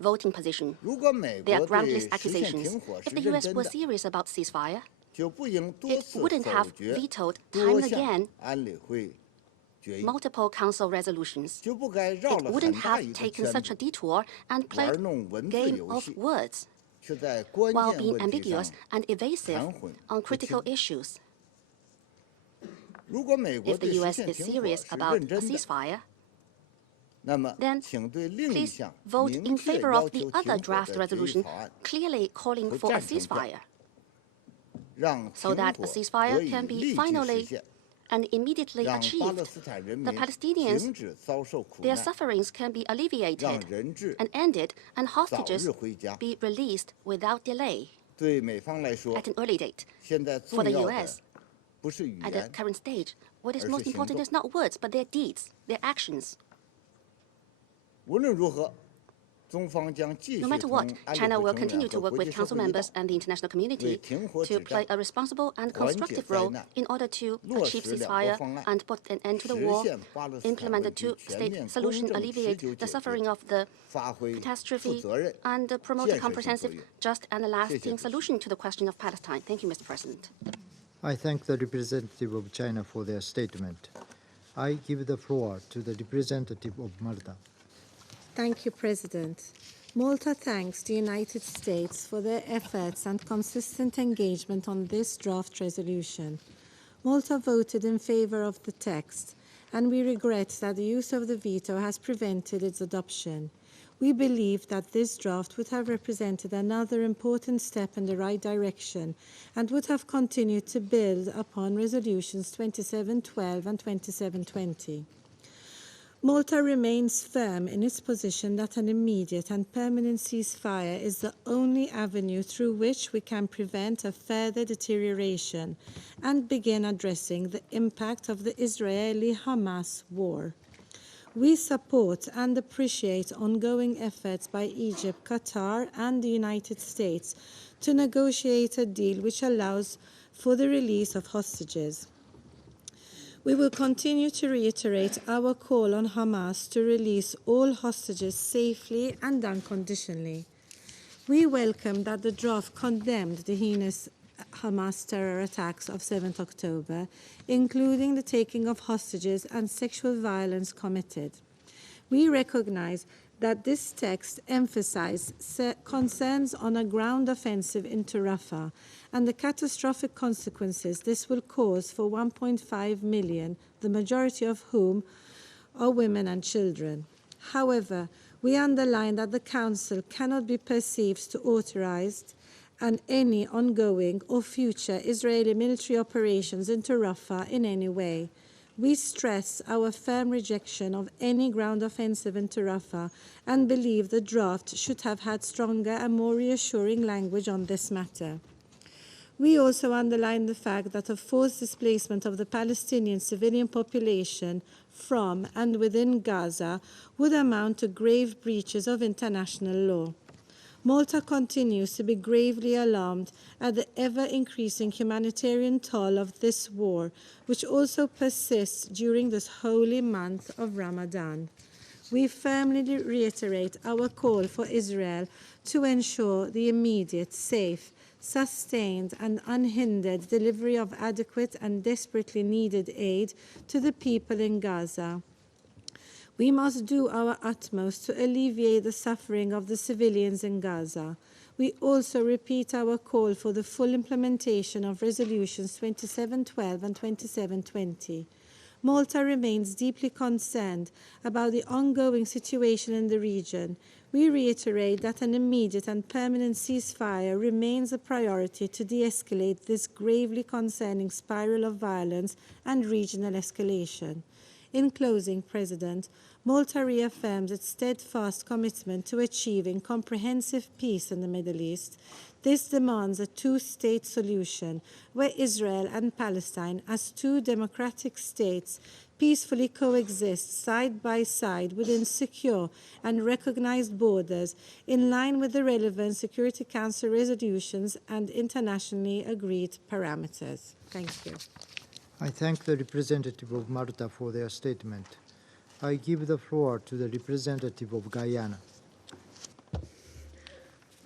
voting position. 如果美 They 国 are 对 groundless 实现 accusations. 停火是 If the 认 US 真 were 的， serious about ceasefire, 就不应多 it 次 wouldn't 否 have 决 vetoed 多 time and 项 again 安理会决议， multiple Council resolutions. 就不该绕 It 了 wouldn't 很大 have 一个 taken 圈 such a 子， detour and 玩 played 弄文字 game 游 of 戏， words 却在关 while 键 being 问题上 ambiguous and evasive 含混 on 不清 critical issues. 如果美国 If the 对实 US 现 is 停火 serious 是 about 认 a 真的， ceasefire, 那么 then 请对另一 please 项 vote 明 in 确 favor 要 of the 求 other 停火 draft 的决议 resolution 草案， clearly calling 和 for a 赞成票， ceasefire, 让 so 停 that 火 a ceasefire 得以 can be 立即实 finally 现， and immediately 让巴 achieved. 勒斯坦人 The 民 Palestinians, 停止遭受苦 their 难， sufferings can be 让 alleviated 人质 and ended, and 早 hostages 日回家。 be released without delay 对美方来说 at，an early date. 现在 For 重 the 要的 US, 不是语 at the 言， current stage, what is 而是 most 行 important 动。 is not words, but their deeds, their actions. 无论如何，中方将继 No 续 matter 同 what, 安理 China 会 will 成员 continue to 和 work 国 with 际社 Council 会一 members 道， and the international 为 community 停火 to 止 play 战 a responsible and 缓解 constructive 灾 role 难 in order to 落 achieve 实两国 ceasefire 方案 and put an end to the 实 war, 现巴勒斯坦 implement the 问题全 two-state 面 solution, 公正持 alleviate 久 the 解 suffering 决， of the 发挥负 catastrophe, 责任、 and promote 建 a 设性作 comprehensive, 用。 just, and a 谢谢 lasting 主席。 solution to the question of Palestine. Thank you, Mr. President. I thank the representative of China for their statement. I give the floor to the representative of Malta. Thank you, President. Malta thanks the United States for their efforts and consistent engagement on this draft resolution. Malta voted in favor of the text, and we regret that the use of the veto has prevented its adoption. We believe that this draft would have represented another important step in the right direction and would have continued to build upon resolutions 2712 and 2720. Malta remains firm in its position that an immediate and permanent ceasefire is the only avenue through which we can prevent a further deterioration and begin addressing the impact of the Israeli-Hamas war. We support and appreciate ongoing efforts by Egypt, Qatar, and the United States to negotiate a deal which allows for the release of hostages. We will continue to reiterate our call on Hamas to release all hostages safely and unconditionally. We welcome that the draft condemned the heinous Hamas terror attacks of 7th October, including the taking of hostages and sexual violence committed. We recognize that this text emphasizes concerns on a ground offensive into Rafah and the catastrophic consequences this will cause for 1.5 million, the majority of whom are women and children. However, we underline that the Council cannot be perceived to authorize any ongoing or future Israeli military operations into Rafah in any way. We stress our firm rejection of any ground offensive into Rafah and believe the draft should have had stronger and more reassuring language on this matter. We also underline the fact that a forced displacement of the Palestinian civilian population from and within Gaza would amount to grave breaches of international law. Malta continues to be gravely alarmed at the ever-increasing humanitarian toll of this war, which also persists during this holy month of Ramadan. We firmly reiterate our call for Israel to ensure the immediate, safe, sustained and unhindered delivery of adequate and desperately needed aid to the people in Gaza. We must do our utmost to alleviate the suffering of the civilians in Gaza. We also repeat our call for the full implementation of Resolutions 2712 and 2720. Malta remains deeply concerned about the ongoing situation in the region. We reiterate that an immediate and permanent ceasefire remains a priority to de-escalate this gravely concerning spiral of violence and regional escalation. In closing, President, Malta reaffirms its steadfast commitment to achieving comprehensive peace in the Middle East. This demands a two-state solution where Israel and Palestine, as two democratic states, peacefully coexist side by side within secure and recognized borders in line with the relevant Security Council resolutions and internationally agreed parameters. Thank you. I thank the representative of Malta for their statement. I give the floor to the representative of Guyana.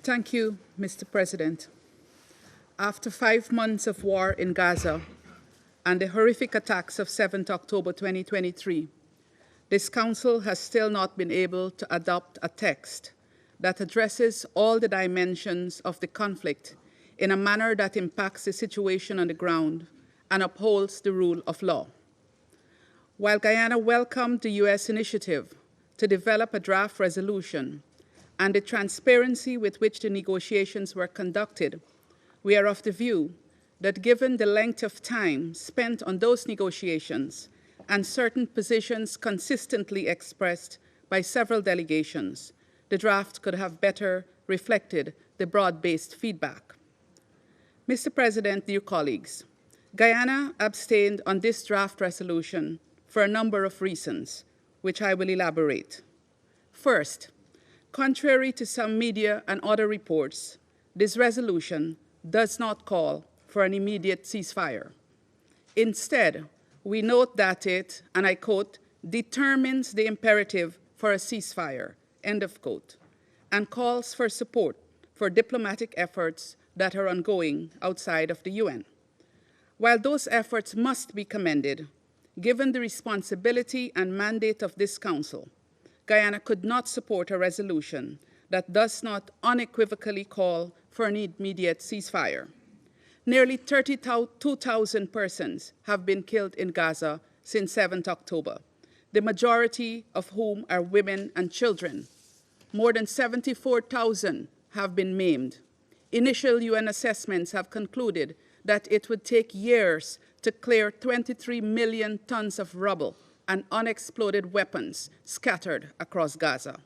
Thank you, Mr. President. After 5 months of war in Gaza and the horrific attacks of 7th October 2023, this Council has still not been able to adopt a text that addresses all the dimensions of the conflict in a manner that impacts the situation on the ground and upholds the rule of law. While Guyana welcomed the U.S. initiative to develop a draft resolution and the transparency with which the negotiations were conducted, we are of the view that given the length of time spent on those negotiations and certain positions consistently expressed by several delegations, the draft could have better reflected the broad-based feedback. Mr. President, dear colleagues, Guyana abstained on this draft resolution for a number of reasons, which I will elaborate. First, contrary to some media and other reports, this resolution does not call for an immediate ceasefire. Instead, we note that it, and I quote, determines the imperative for a ceasefire, end of quote, and calls for support for diplomatic efforts that are ongoing outside of the UN. While those efforts must be commended, given the responsibility and mandate of this Council, Guyana could not support a resolution that does not unequivocally call for an immediate ceasefire. Nearly 32,000 persons have been killed in Gaza since 7th October, the majority of whom are women and children. More than 74,000 have been maimed. Initial UN assessments have concluded that it would take years to clear 23 million tons of rubble and unexploded weapons scattered across Gaza.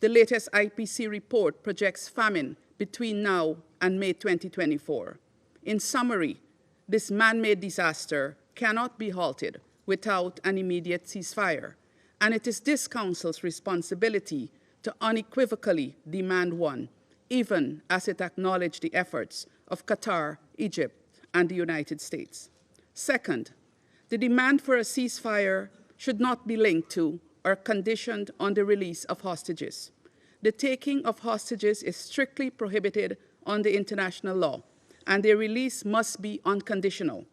The latest IPC report projects famine between now and May 2024. In summary, this man-made disaster cannot be halted without an immediate ceasefire, and it is this Council's responsibility to unequivocally demand one, even as it acknowledged the efforts of Qatar, Egypt, and the United States. Second, the demand for a ceasefire should not be linked to or conditioned on the release of hostages. The taking of hostages is strictly prohibited under international law, and their release must be unconditional.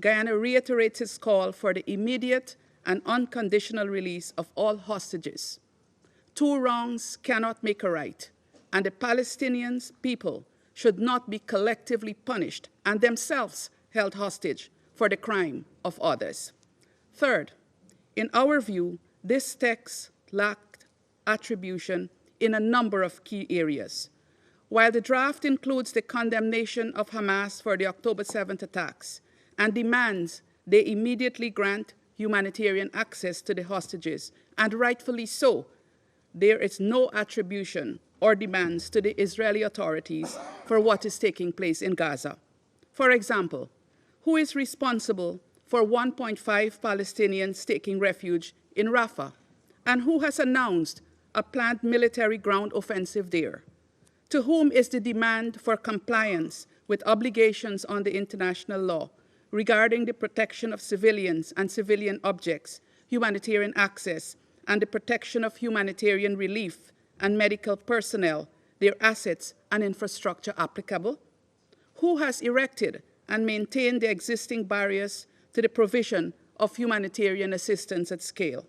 Guyana reiterates its call for the immediate and unconditional release of all hostages. Two wrongs cannot make a right, and the Palestinian people should not be collectively punished and themselves held hostage for the crime of others. Third, in our view, this text lacked attribution in a number of key areas. While the draft includes the condemnation of Hamas for the October 7th attacks and demands they immediately grant humanitarian access to the hostages, and rightfully so, there is no attribution or demands to the Israeli authorities for what is taking place in Gaza. For example, who is responsible for 1.5 Palestinians taking refuge in Rafah, and who has announced a planned military ground offensive there? To whom is the demand for compliance with obligations under international law regarding the protection of civilians and civilian objects, humanitarian access, and the protection of humanitarian relief and medical personnel, their assets and infrastructure applicable? Who has erected and maintained the existing barriers to the provision of humanitarian assistance at scale?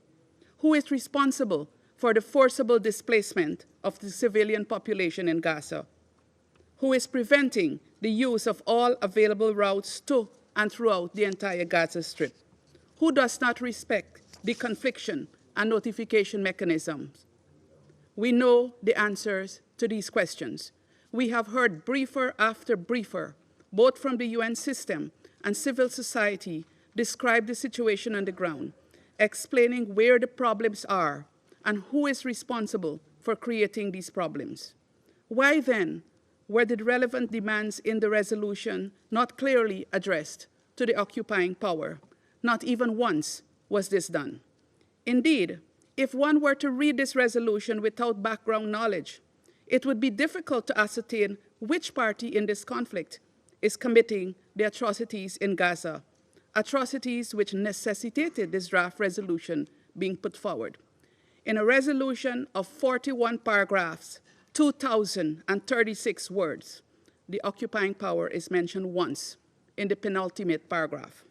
Who is responsible for the forcible displacement of the civilian population in Gaza? Who is preventing the use of all available routes to and throughout the entire Gaza Strip? Who does not respect the confliction and notification mechanisms? We know the answers to these questions. We have heard briefer after briefer, both from the UN system and civil society, describe the situation on the ground, explaining where the problems are and who is responsible for creating these problems. Why then were the relevant demands in the resolution not clearly addressed to the occupying power? Not even once was this done. Indeed, if one were to read this resolution without background knowledge, it would be difficult to ascertain which party in this conflict is committing the atrocities in Gaza, atrocities which necessitated this draft resolution being put forward. In a resolution of 41 paragraphs, 2,036 words, the occupying power is mentioned once in the penultimate paragraph.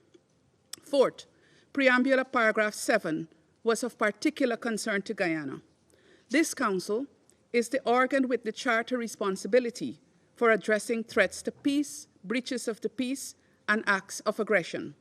Fourth, preambular paragraph 7 was of particular concern to Guyana. This council is the organ with the charter responsibility for addressing threats to peace, breaches of the peace, and acts of aggression.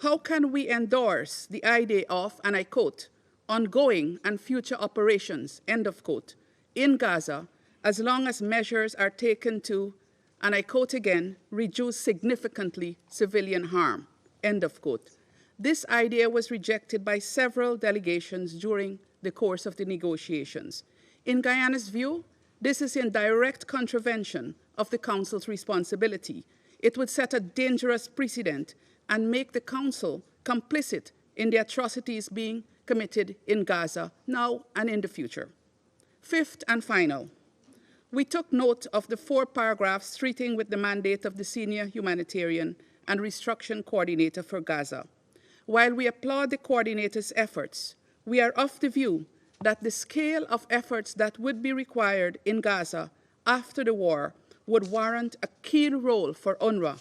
How can we endorse the idea of, and I quote, ongoing and future operations, end of quote, in Gaza, as long as measures are taken to, and I quote again, reduce significantly civilian harm, end of quote. This idea was rejected by several delegations during the course of the negotiations. In Guyana's view, this is in direct contravention of the Council's responsibility. It would set a dangerous precedent and make the Council complicit in the atrocities being committed in Gaza now and in the future. Fifth and final, we took note of the 4 paragraphs treating with the mandate of the Senior Humanitarian and Reconstruction Coordinator for Gaza. While we applaud the coordinator's efforts, we are of the view that the scale of efforts that would be required in Gaza after the war would warrant a key role for UNRWA,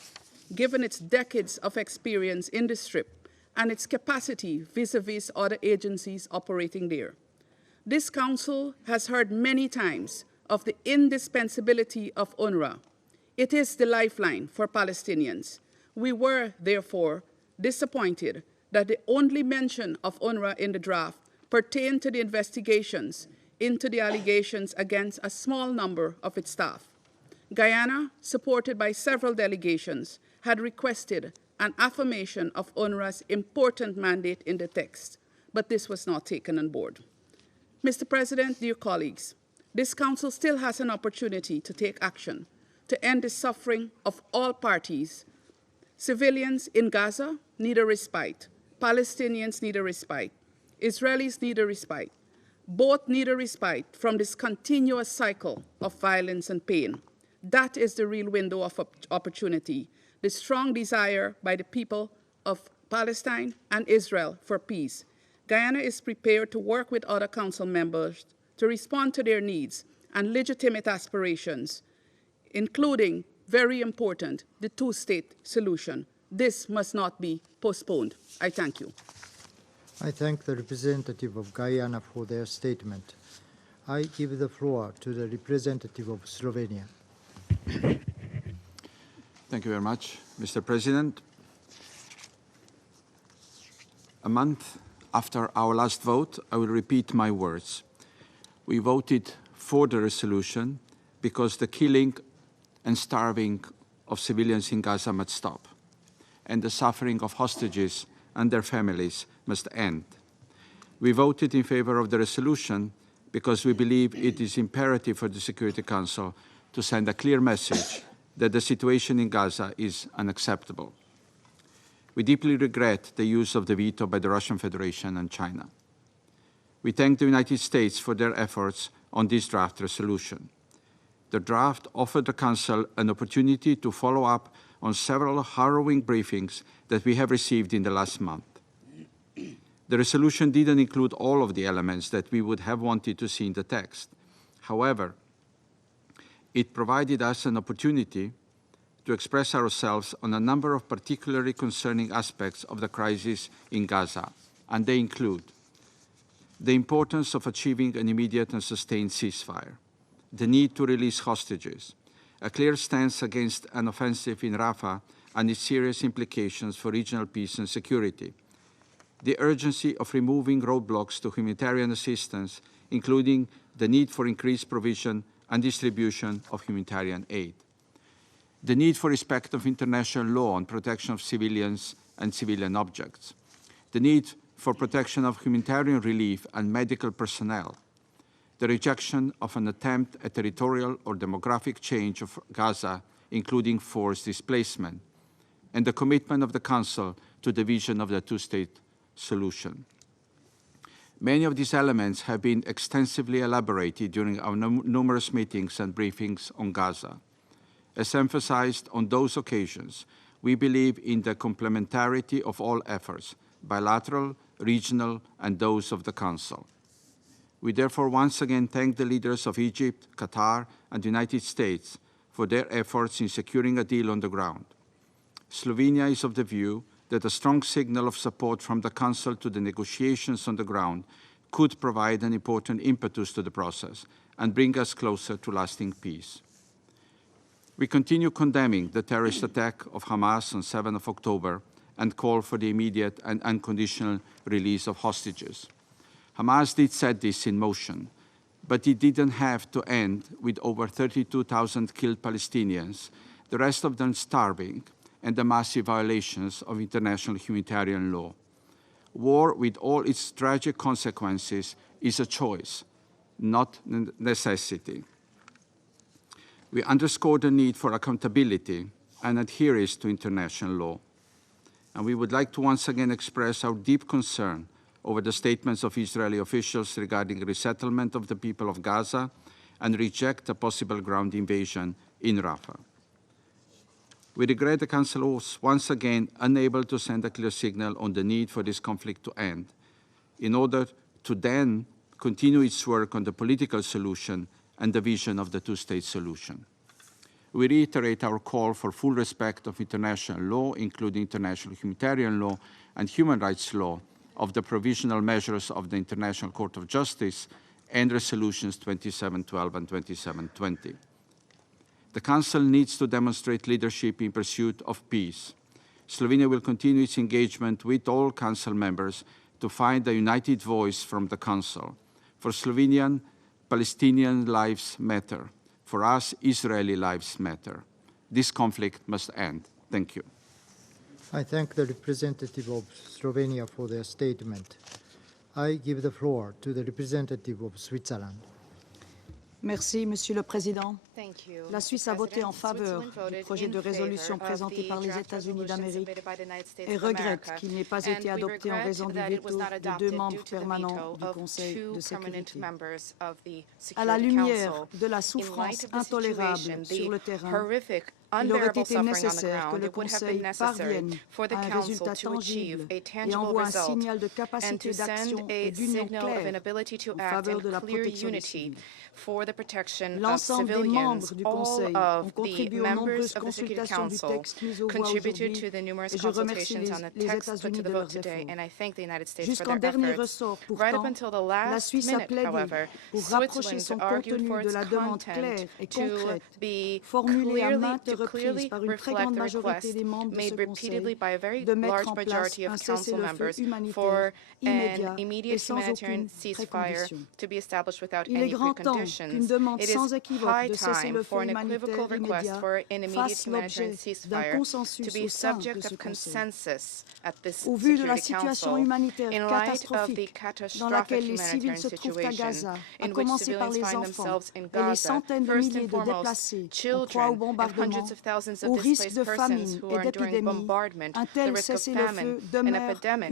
given its decades of experience in the Strip and its capacity vis-à-vis other agencies operating there. This Council has heard many times of the indispensability of UNRWA. It is the lifeline for Palestinians. We were, therefore, disappointed that the only mention of UNRWA in the draft pertained to the investigations into the allegations against a small number of its staff. Guyana, supported by several delegations, had requested an affirmation of UNRWA's important mandate in the text, but this was not taken on board. Mr. President, dear colleagues, this Council still has an opportunity to take action to end the suffering of all parties. Civilians in Gaza need a respite. Palestinians need a respite. Israelis need a respite. Both need a respite from this continuous cycle of violence and pain. That is the real window of opportunity, the strong desire by the people of Palestine and Israel for peace. Guyana is prepared to work with other Council members to respond to their needs and legitimate aspirations, including, very important, the two-state solution. This must not be postponed. I thank you. I thank the representative of Guyana for their statement. I give the floor to the representative of Slovenia. Thank you very much, Mr. President. A month after our last vote, I will repeat my words. We voted for the resolution because the killing and starving of civilians in Gaza must stop, and the suffering of hostages and their families must end. We voted in favor of the resolution because we believe it is imperative for the Security Council to send a clear message that the situation in Gaza is unacceptable. We deeply regret the use of the veto by the Russian Federation and China. We thank the United States for their efforts on this draft resolution. The draft offered the Council an opportunity to follow up on several harrowing briefings that we have received in the last month. The resolution didn't include all of the elements that we would have wanted to see in the text. However, it provided us an opportunity to express ourselves on a number of particularly concerning aspects of the crisis in Gaza, and they include the importance of achieving an immediate and sustained ceasefire, the need to release hostages, a clear stance against an offensive in Rafah and its serious implications for regional peace and security, the urgency of removing roadblocks to humanitarian assistance, including the need for increased provision and distribution of humanitarian aid, the need for respect of international law and protection of civilians and civilian objects, the need for protection of humanitarian relief and medical personnel, the rejection of an attempt at territorial or demographic change of Gaza, including forced displacement, and the commitment of the Council to the vision of the two-state solution. Many of these elements have been extensively elaborated during our numerous meetings and briefings on Gaza. As emphasized on those occasions, we believe in the complementarity of all efforts, bilateral, regional, and those of the Council. We therefore once again thank the leaders of Egypt, Qatar, and the United States for their efforts in securing a deal on the ground. Slovenia is of the view that a strong signal of support from the Council to the negotiations on the ground could provide an important impetus to the process and bring us closer to lasting peace. We continue condemning the terrorist attack of Hamas on 7 October and call for the immediate and unconditional release of hostages. Hamas did set this in motion, but it didn't have to end with over 32,000 killed Palestinians, the rest of them starving, and the massive violations of international humanitarian law. War, with all its tragic consequences, is a choice, not necessity. We underscore the need for accountability and adherence to international law. And we would like to once again express our deep concern over the statements of Israeli officials regarding resettlement of the people of Gaza and reject a possible ground invasion in Rafah. We regret the Council was once again unable to send a clear signal on the need for this conflict to end, in order to then continue its work on the political solution and the vision of the two-state solution. We reiterate our call for full respect of international law, including international humanitarian law and human rights law, of the provisional measures of the International Court of Justice and resolutions 2712 and 2720. The Council needs to demonstrate leadership in pursuit of peace. Slovenia will continue its engagement with all Council members to find a united voice from the Council. For Slovenian, Palestinian lives matter. For us, Israeli lives matter. This conflict must end. Thank you. I thank the representative of Slovenia for their statement. I give the floor to the representative of Switzerland. Merci, Monsieur le Président. Thank you, La Suisse a voté en faveur du projet de résolution présenté par les États-Unis d'Amérique et regrette qu'il n'ait pas été adopté en raison du veto de deux membres permanents du Conseil de sécurité. À la lumière de la souffrance intolérable sur le terrain, il aurait été nécessaire que le Conseil parvienne à un résultat tangible et envoie un signal de capacité d'action et d'union claire en faveur de la protection des civils. L'ensemble des membres du Conseil ont contribué aux nombreuses consultations du texte mis aux voix aujourd'hui et je remercie les États-Unis de leurs efforts. Jusqu'en dernier ressort, pourtant, la Suisse a plaidé pour rapprocher son contenu de la demande claire et concrète formulée à maintes reprises par une très grande majorité des membres de ce Conseil de mettre en place un cessez-le-feu humanitaire immédiat et sans aucune précondition. Il est grand temps qu'une demande sans équivoque de ce time for an equivocal request for an immediate humanitarian ceasefire to be subject of consensus at this Security Council in light of the catastrophic humanitarian situation in which civilians find themselves in Gaza, first and foremost, children and hundreds of thousands of displaced persons who are enduring bombardment, the risk of famine and epidemics.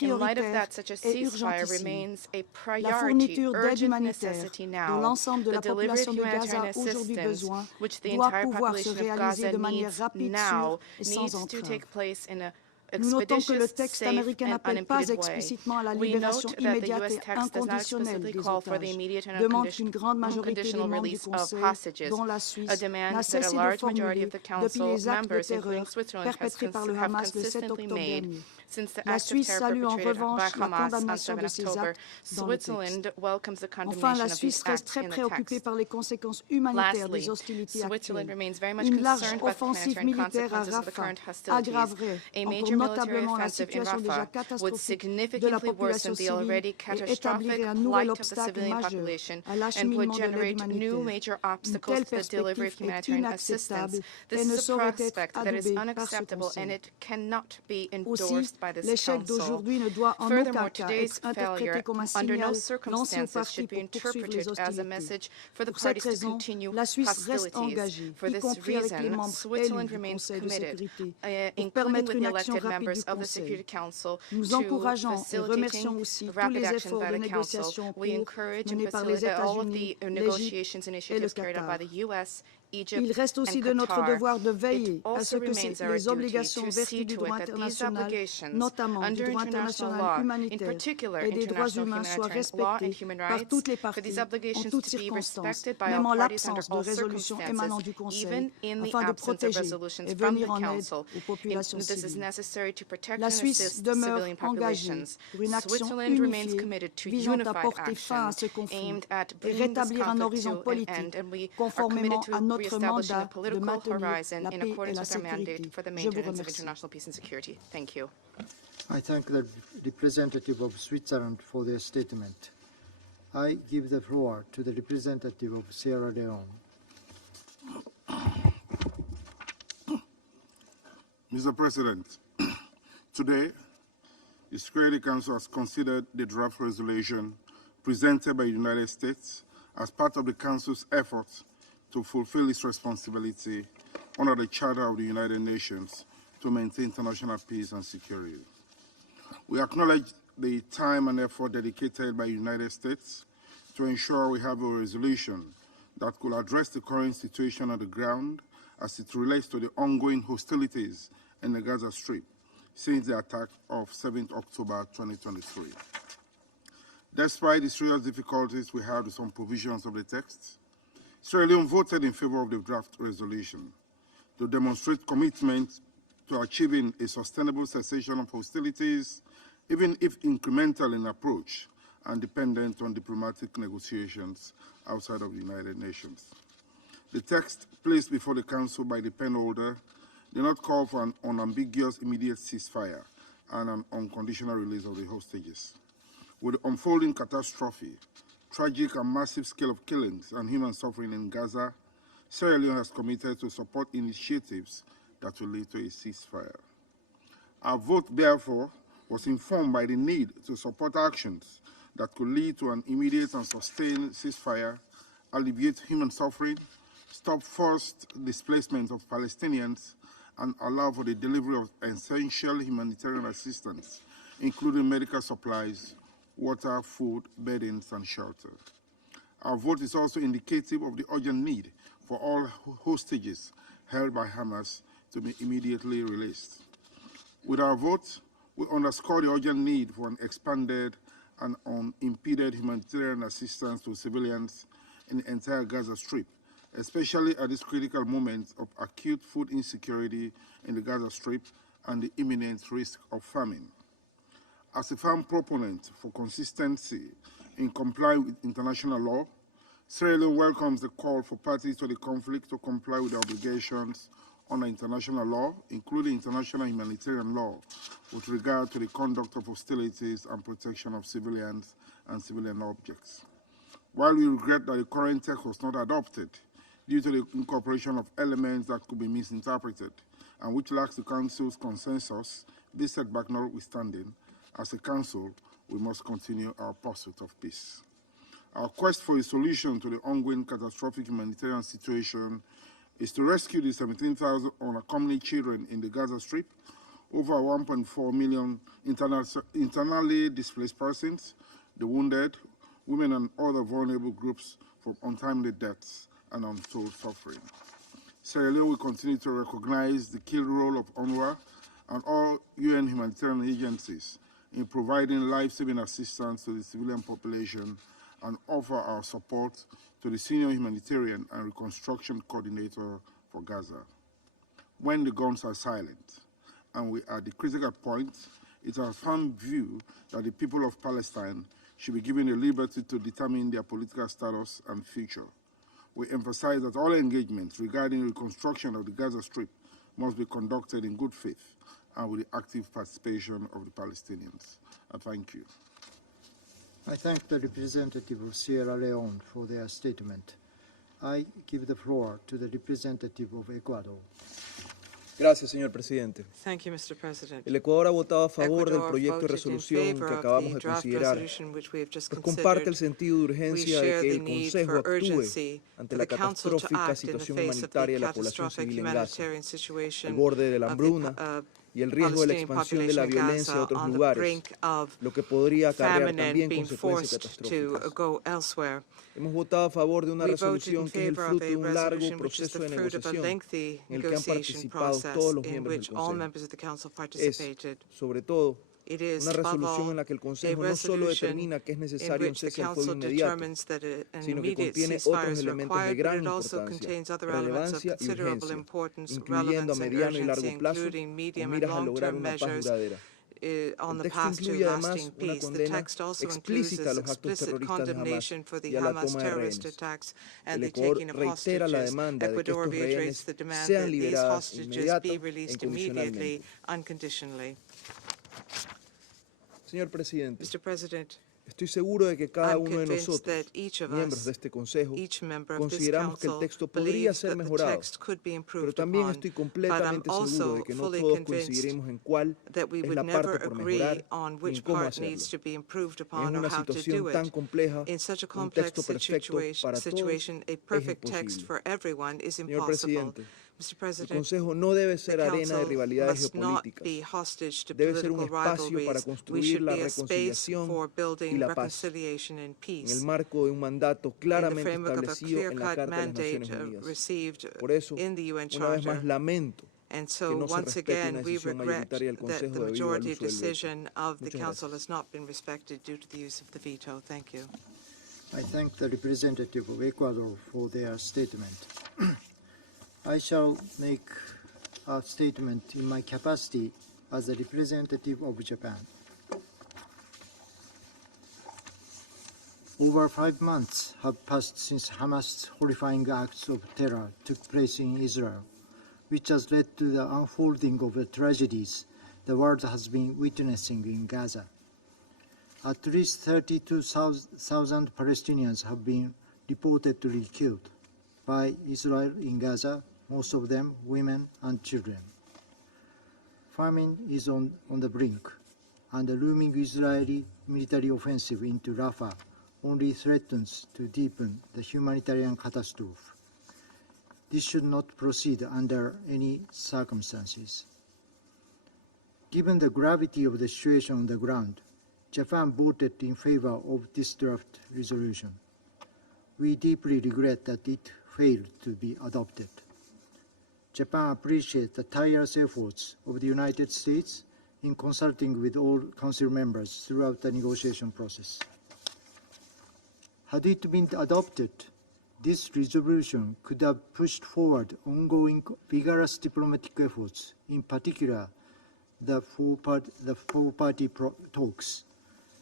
In light of that, such a ceasefire remains a priority, urgent necessity now. The delivery of humanitarian assistance, which the entire population of Gaza needs now, needs to take place in a Nous notons que le expeditious, texte safe, américain and n'appelle pas unimpeded way. explicitement à la We libération note that the immédiate U.S. et text does not inconditionnelle explicitly des call for the otages, immediate and demande qu'une grande majorité des unconditional membres du release of Conseil, hostages, dont la a Suisse, demand n'a that a cessé de large majority formuler of the depuis Council les actes de members, including terreur Switzerland, perpétrés par le have Hamas le 7 consistently octobre made. dernier. Since the La act of Suisse terror salue en perpetrated by revanche la Hamas on condamnation 7 de ces October, actes dans le texte. Switzerland welcomes the Enfin, condemnation la of Suisse these reste acts très in the préoccupée text. par les conséquences humanitaires Lastly, des hostilités Switzerland actuelles. remains very much Une large concerned about the offensive humanitarian militaire à consequences of the Rafah current hostilities. aggraverait A encore major military notablement la offensive in situation déjà Rafah would catastrophique de la significantly population worsen the civile already et catastrophic établirait un nouvel plight of the obstacle civilian majeur population à and would l'acheminement de l'aide generate new humanitaire. major Une obstacles telle to the delivery of perspective est humanitarian assistance. inacceptable This et ne is a saurait être prospect that is adoubée par ce unacceptable and Conseil. it cannot be Aussi, endorsed by this l'échec Council. d'aujourd'hui ne doit en Furthermore, aucun cas today's être interprété failure comme un under no signal lancé aux circumstances parties should be pour poursuivre les interpreted as a hostilités. message for the Pour cette parties to raison, continue la Suisse reste hostilities. engagée, For y this compris avec les reason, membres élus Switzerland du remains Conseil de committed, sécurité, pour including permettre with une the action elected rapide members du of the Security Conseil. Council, Nous to encourageons et remercions facilitating aussi tous rapid les action efforts by de the Council. négociation We cours encourage and menés par les facilitate all of États-Unis, the l'Égypte negotiations et le initiatives carried out by Qatar. the U.S., Egypt, Il reste aussi and de notre Qatar. devoir de It veiller à ce also que remains our les duty obligations to vertues see du to droit it that these international, obligations notamment du under droit international international law, in humanitaire particular et des droits international humains, soient humanitarian law and respectées human par rights, toutes les for these parties, en obligations toutes to be circonstances, respected by même all en parties under l'absence de all résolution circumstances, émanant du Conseil, even in the afin de absence of protéger resolutions et from venir the en aide Council. aux populations This is civiles. necessary to protect La and Suisse assist demeure civilian engagée populations. pour une action Switzerland remains unifiée committed to visant à unified porter fin action à ce conflit aimed at et bringing this rétablir un conflict horizon to an politique end, and we are committed conformément to à notre reestablishing a mandat de political maintenir horizon la in paix et accordance la with our mandate sécurité. for the Je vous maintenance of remercie. international peace and security. Thank you. I thank the representative of Switzerland for their statement. I give the floor to the representative of Sierra Leone. Mr. President, today, the Security Council has considered the draft resolution presented by the United States as part of the Council's efforts to fulfill its responsibility under the Charter of the United Nations to maintain international peace and security. We acknowledge the time and effort dedicated by the United States to ensure we have a resolution that could address the current situation on the ground as it relates to the ongoing hostilities in the Gaza Strip since the attack of 7th October 2023. Despite the serious difficulties we had with some provisions of the text, Sierra Leone voted in favor of the draft resolution to demonstrate commitment to achieving a sustainable cessation of hostilities, even if incremental in approach and dependent on diplomatic negotiations outside of the United Nations. The text placed before the Council by the pen holder did not call for an unambiguous immediate ceasefire and an unconditional release of the hostages. With the unfolding catastrophe, tragic and massive scale of killings and human suffering in Gaza, Sierra Leone has committed to support initiatives that will lead to a ceasefire. Our vote, therefore, was informed by the need to support actions that could lead to an immediate and sustained ceasefire, alleviate human suffering, stop forced displacement of Palestinians, and allow for the delivery of essential humanitarian assistance, including medical supplies, water, food, beddings, and shelter. Our vote is also indicative of the urgent need for all hostages held by Hamas to be immediately released. With our vote, we underscore the urgent need for an expanded and unimpeded humanitarian assistance to civilians in the entire Gaza Strip, especially at this critical moment of acute food insecurity in the Gaza Strip and the imminent risk of famine. As a firm proponent for consistency in complying with international law, Sierra Leone welcomes the call for parties to the conflict to comply with their obligations under international law, including international humanitarian law, with regard to the conduct of hostilities and protection of civilians and civilian objects. While we regret that the current text was not adopted, due to the incorporation of elements that could be misinterpreted and which lacks the Council's consensus. This setback notwithstanding, as a Council, we must continue our pursuit of peace. Our quest for a solution to the ongoing catastrophic humanitarian situation is to rescue the 17,000 unaccompanied children in the Gaza Strip, over 1.4 million internally displaced persons, the wounded, women and other vulnerable groups from untimely deaths and untold suffering. Sierra Leone will continue to recognize the key role of UNRWA and all UN humanitarian agencies in providing life-saving assistance to the civilian population and offer our support to the Senior Humanitarian and Reconstruction Coordinator for Gaza. When the guns are silent and we are at the critical point, it's our firm view that the people of Palestine should be given the liberty to determine their political status and future. We emphasize that all engagements regarding reconstruction of the Gaza Strip must be conducted in good faith and with the active participation of the Palestinians. I thank you. I thank the representative of Sierra Leone for their statement. I give the floor to the representative of Ecuador. Gracias, señor presidente. Thank you, Mr. President. El Ecuador ha votado a favor del Ecuador proyecto de voted in resolución favor que of acabamos the de draft considerar, resolution which we have just pues comparte el considered. sentido de We urgencia de share que the el need Consejo for actúe urgency ante for la the Council to catastrófica act in the situación face of the humanitaria de la población catastrophic civil en Gaza, humanitarian al situation borde de la of the hambruna y el riesgo de la Palestinian expansión de la population in violencia a Gaza otros on the lugares, brink of lo que podría acarrear famine and también being consecuencias forced to catastróficas. go elsewhere. Hemos votado a favor de una We voted in resolución que es el favor of fruto a de un largo resolution which is proceso the de fruit of a negociación lengthy en el que han negotiation participado process todos los in miembros del which all Consejo. members of the Council Es, participated. sobre todo, It is, una above resolución all, en la que el a Consejo no solo resolution determina que es in necesario un which the cese al fuego Council inmediato, determines that an sino que immediate contiene ceasefire otros is elementos de required, but gran it also importancia, contains other elements of relevancia y considerable urgencia, importance, incluyendo a relevance and mediano y largo urgency, plazo, including con medium and miras a lograr long-term una paz measures duradera. on El the texto path to incluye además lasting una peace. The condena text also includes explícita a los actos explicit terroristas de Hamas condemnation for the y a la Hamas toma de terrorist rehenes. attacks El and the Ecuador taking of reitera la hostages. demanda de que Ecuador estos reiterates rehenes the demand sean that these liberados hostages inmediata be e released immediately, incondicionalmente. unconditionally. Señor presidente, Mr. President, estoy seguro de que cada I'm uno de convinced nosotros, that each of miembros us, de este Consejo, each member of this consideramos que el council texto podría believes ser that the mejorado, text could be pero improved también upon, estoy but I'm completamente seguro also de que no fully todos convinced coincidiremos en cuál that we es would la never parte por agree mejorar on ni en which cómo part hacerlo. needs to be improved En upon or una how to situación do tan it. compleja, In such a un complex texto perfecto para todos situation, a es perfect text imposible. for everyone is Señor impossible. presidente, Mr. el President, Consejo no debe ser the arena de Council rivalidades must not be geopolíticas. hostage to Debe ser un political espacio para rivalries. We construir should la be a space reconciliación for y building la paz reconciliation and en peace. el marco de un mandato In the claramente framework of a establecido en la clear-cut Carta de las mandate Naciones Unidas. received Por eso, in the UN una vez más Charter. lamento And que so, no se once respete again, una we decisión regret mayoritaria del that Consejo the debido al majority uso del veto. decision of the Muchas Council gracias. has not been respected due to the use of the veto. Thank you. I thank the representative of Ecuador for their statement. I shall make a statement in my capacity as the representative of Japan. Over 5 months have passed since Hamas' horrifying acts of terror took place in Israel, which has led to the unfolding of the tragedies the world has been witnessing in Gaza. At least 32,000 Palestinians have been reportedly killed by Israel in Gaza, most of them women and children. Famine is on the brink, and the looming Israeli military offensive into Rafah only threatens to deepen the humanitarian catastrophe. This should not proceed under any circumstances. Given the gravity of the situation on the ground, Japan voted in favor of this draft resolution. We deeply regret that it failed to be adopted. Japan appreciates the tireless efforts of the United States in consulting with all Council members throughout the negotiation process. Had it been adopted, this resolution could have pushed forward ongoing vigorous diplomatic efforts, in particular the four-party talks,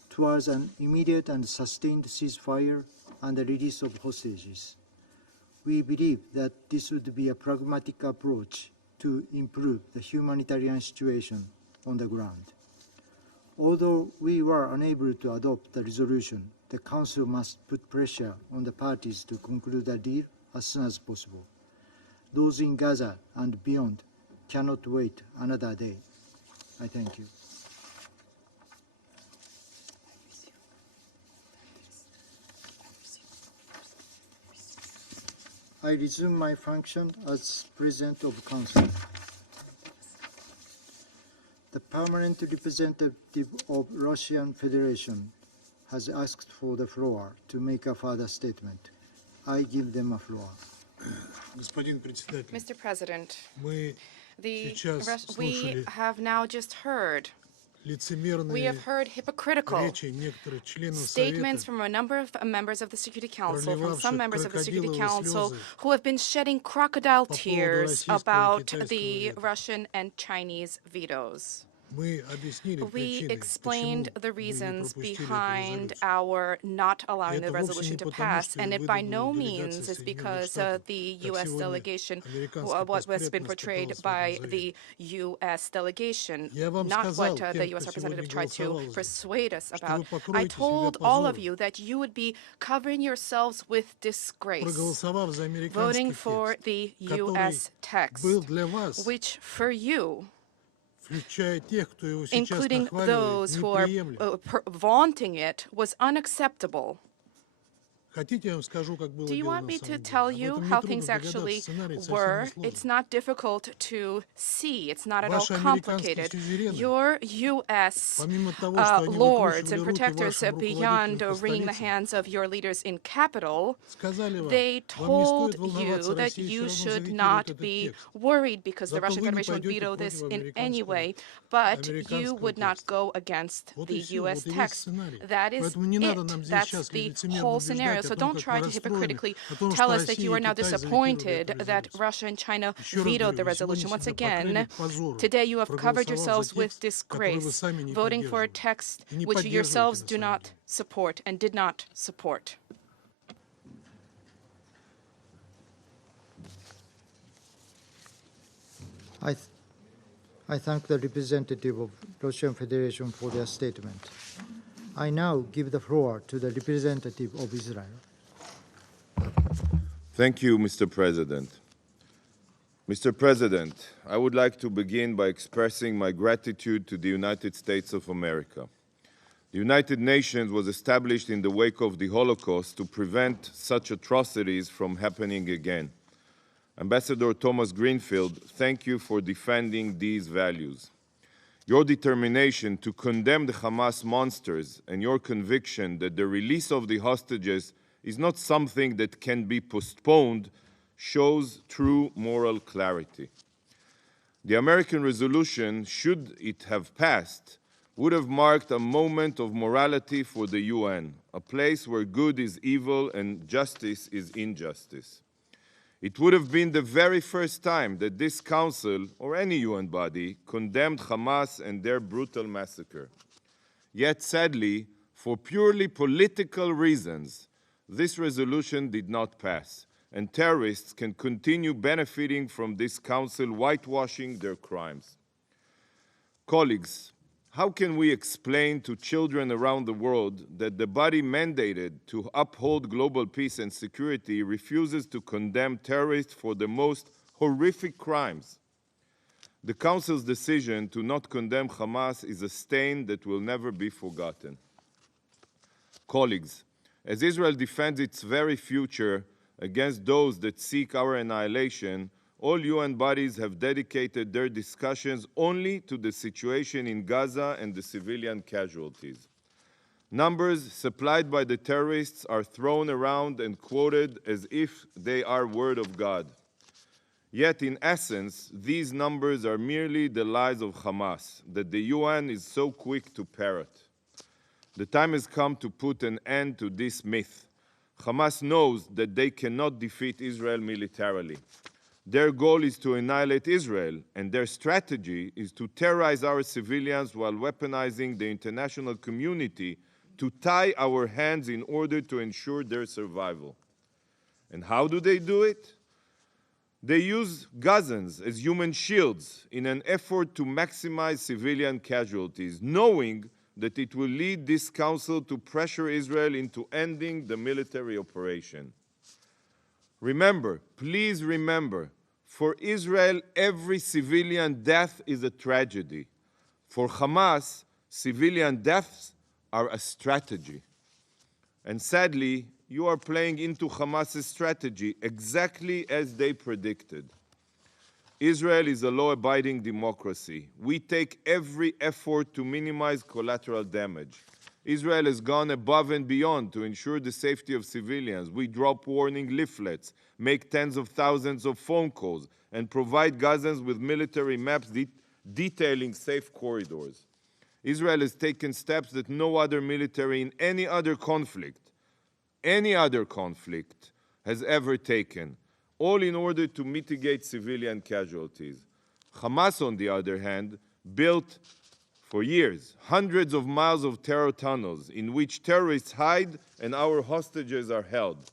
towards an immediate and sustained ceasefire and the release of hostages. We believe that this would be a pragmatic approach to improve the humanitarian situation on the ground. Although we were unable to adopt the resolution, the Council must put pressure on the parties to conclude a deal as soon as possible. Those in Gaza and beyond cannot wait another day. I thank you. I resume my function as President of Council. The permanent representative of Russian Federation has asked for the floor to make a further statement. I give them a floor. Mr. President, we have now just heard hypocritical statements from a number of members of the Security Council, from some members of the Security Council, who have been shedding crocodile tears about the Russian and Chinese vetoes. We explained the reasons behind our not allowing the resolution to pass, and it by no means is because the U.S. delegation, what has been portrayed by the U.S. delegation, not what the U.S. representative tried to persuade us about. I told all of you that you would be covering yourselves with disgrace, voting for the U.S. text, which for you, including those who are vaunting it, was unacceptable. Do you want me to tell you how things actually were? It's not difficult to see. It's not at all complicated. Your U.S. lords and protectors, beyond wringing the hands of your leaders in capital, they told you that you should not be worried because the Russian Federation would veto this in any way, but you would not go against the U.S. text. That is it. That's the whole scenario. So don't try to hypocritically tell us that you are now disappointed that Russia and China vetoed the resolution. Once again, today you have covered yourselves with disgrace, voting for a text which you yourselves do not support and did not support. I thank the representative of Russian Federation for their statement. I now give the floor to the representative of Israel. Thank you, Mr. President. Mr. President, I would like to begin by expressing my gratitude to the United States of America. The United Nations was established in the wake of the Holocaust to prevent such atrocities from happening again. Ambassador Thomas Greenfield, thank you for defending these values. Your determination to condemn the Hamas monsters and your conviction that the release of the hostages is not something that can be postponed shows true moral clarity. The American resolution, should it have passed, would have marked a moment of morality for the UN, a place where good is evil and justice is injustice. It would have been the very first time that this Council, or any UN body, condemned Hamas and their brutal massacre. Yet, sadly, for purely political reasons, this resolution did not pass, and terrorists can continue benefiting from this Council whitewashing their crimes. Colleagues, how can we explain to children around the world that the body mandated to uphold global peace and security refuses to condemn terrorists for the most horrific crimes? The Council's decision to not condemn Hamas is a stain that will never be forgotten. Colleagues, as Israel defends its very future against those that seek our annihilation, all UN bodies have dedicated their discussions only to the situation in Gaza and the civilian casualties. Numbers supplied by the terrorists are thrown around and quoted as if they are word of God. Yet, in essence, these numbers are merely the lies of Hamas that the UN is so quick to parrot. The time has come to put an end to this myth. Hamas knows that they cannot defeat Israel militarily. Their goal is to annihilate Israel, and their strategy is to terrorize our civilians while weaponizing the international community to tie our hands in order to ensure their survival. And how do they do it? They use Gazans as human shields in an effort to maximize civilian casualties, knowing that it will lead this Council to pressure Israel into ending the military operation. Remember, please remember, for Israel, every civilian death is a tragedy. For Hamas, civilian deaths are a strategy. And sadly, you are playing into Hamas's strategy exactly as they predicted. Israel is a law-abiding democracy. We take every effort to minimize collateral damage. Israel has gone above and beyond to ensure the safety of civilians. We drop warning leaflets, make tens of thousands of phone calls, and provide Gazans with military maps detailing safe corridors. Israel has taken steps that no other military in any other conflict, has ever taken, all in order to mitigate civilian casualties. Hamas, on the other hand, built for years hundreds of miles of terror tunnels in which terrorists hide and our hostages are held.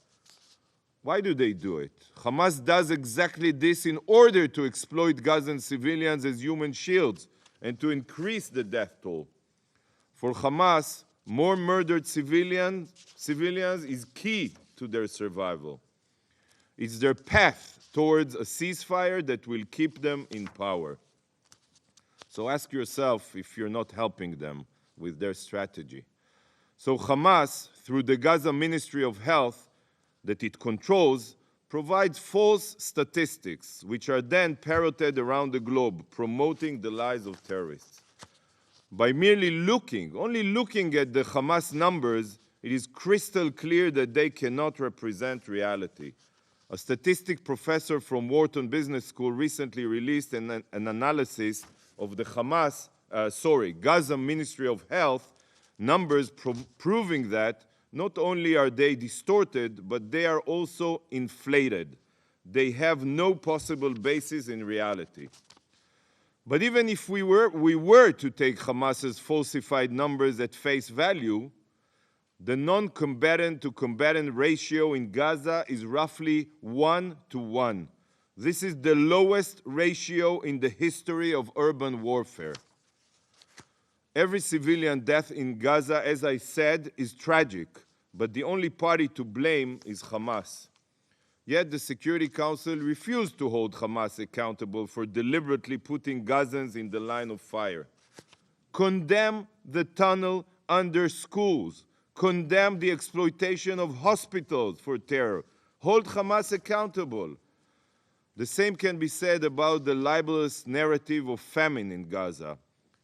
Why do they do it? Hamas does exactly this in order to exploit Gazan civilians as human shields and to increase the death toll. For Hamas, more murdered civilians is key to their survival. It's their path towards a ceasefire that will keep them in power. So ask yourself if you're not helping them with their strategy. So Hamas, through the Gaza Ministry of Health that it controls, provides false statistics, which are then parroted around the globe, promoting the lies of terrorists. By merely only looking at the Hamas numbers, it is crystal clear that they cannot represent reality. A statistic professor from Wharton Business School recently released an analysis of the Gaza Ministry of Health numbers proving that not only are they distorted, but they are also inflated. They have no possible basis in reality. But even if we were to take Hamas's falsified numbers at face value, the non-combatant to combatant ratio in Gaza is roughly 1-to-1. This is the lowest ratio in the history of urban warfare. Every civilian death in Gaza, as I said, is tragic, but the only party to blame is Hamas. Yet the Security Council refused to hold Hamas accountable for deliberately putting Gazans in the line of fire. Condemn the tunnel under schools. Condemn the exploitation of hospitals for terror. Hold Hamas accountable. The same can be said about the libelous narrative of famine in Gaza.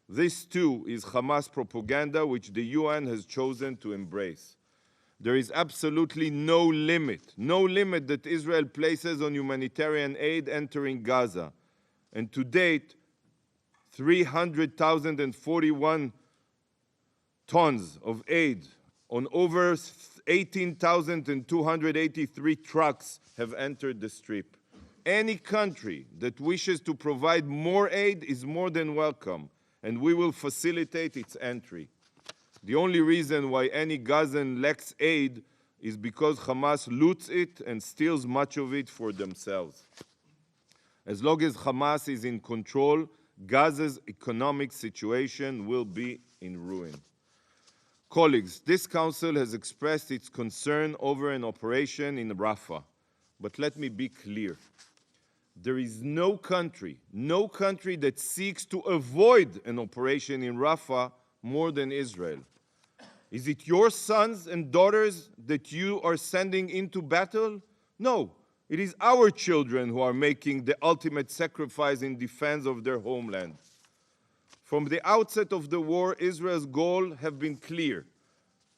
This too is Hamas propaganda which the UN has chosen to embrace. There is absolutely no limit that Israel places on humanitarian aid entering Gaza. And to date, 300,041 tons of aid on over 18,283 trucks have entered the Strip. Any country that wishes to provide more aid is more than welcome, and we will facilitate its entry. The only reason why any Gazan lacks aid is because Hamas loots it and steals much of it for themselves. As long as Hamas is in control, Gaza's economic situation will be in ruin. Colleagues, this Council has expressed its concern over an operation in Rafah. But let me be clear. There is no country that seeks to avoid an operation in Rafah more than Israel. Is it your sons and daughters that you are sending into battle? No, it is our children who are making the ultimate sacrifice in defense of their homeland. From the outset of the war, Israel's goals have been clear.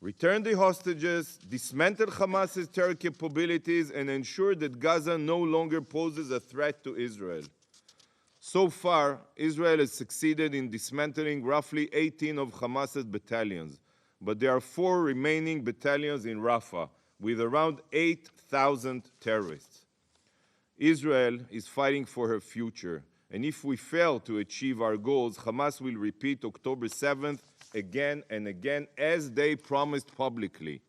Return the hostages, dismantle Hamas's terror capabilities, and ensure that Gaza no longer poses a threat to Israel. So far, Israel has succeeded in dismantling roughly 18 of Hamas's battalions, but there are 4 remaining battalions in Rafah, with around 8,000 terrorists. Israel is fighting for her future, and if we fail to achieve our goals, Hamas will repeat October 7th again and again, as they promised publicly.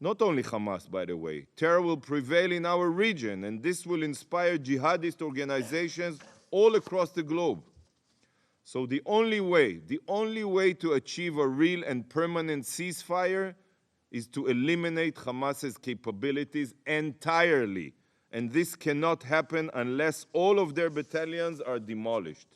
Not only Hamas, by the way. Terror will prevail in our region, and this will inspire jihadist organizations all across the globe. So the only way to achieve a real and permanent ceasefire is to eliminate Hamas's capabilities entirely and this cannot happen unless all of their battalions are demolished.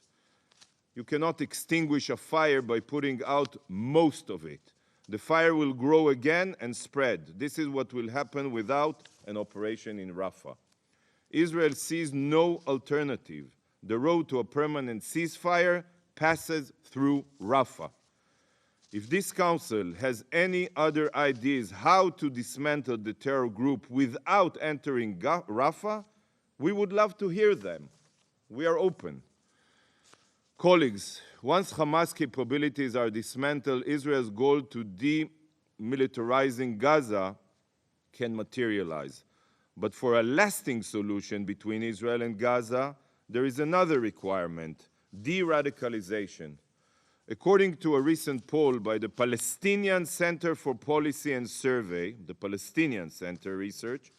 You cannot extinguish a fire by putting out most of it. The fire will grow again and spread. This is what will happen without an operation in Rafah. Israel sees no alternative. The road to a permanent ceasefire passes through Rafah. If this council has any other ideas how to dismantle the terror group without entering Rafah, we would love to hear them. We are open. Colleagues, once Hamas capabilities are dismantled, Israel's goal to demilitarizing Gaza can materialize. But for a lasting solution between Israel and Gaza, there is another requirement: de-radicalization. According to a recent poll by the Palestinian Center for Policy and Survey, the Palestinian Center research,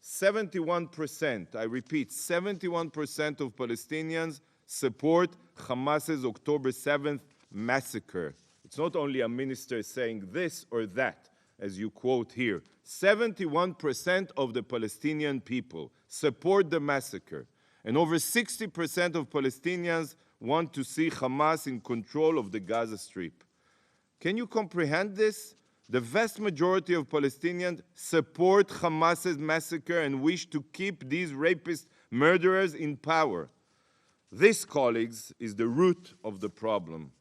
71%, I repeat, 71% of Palestinians support Hamas's October 7th massacre. It's not only a minister saying this or that, as you quote here. 71% of the Palestinian people support the massacre, and over 60% of Palestinians want to see Hamas in control of the Gaza Strip. Can you comprehend this? The vast majority of Palestinians support Hamas's massacre and wish to keep these rapist murderers in power. This, colleagues, is the root of the problem.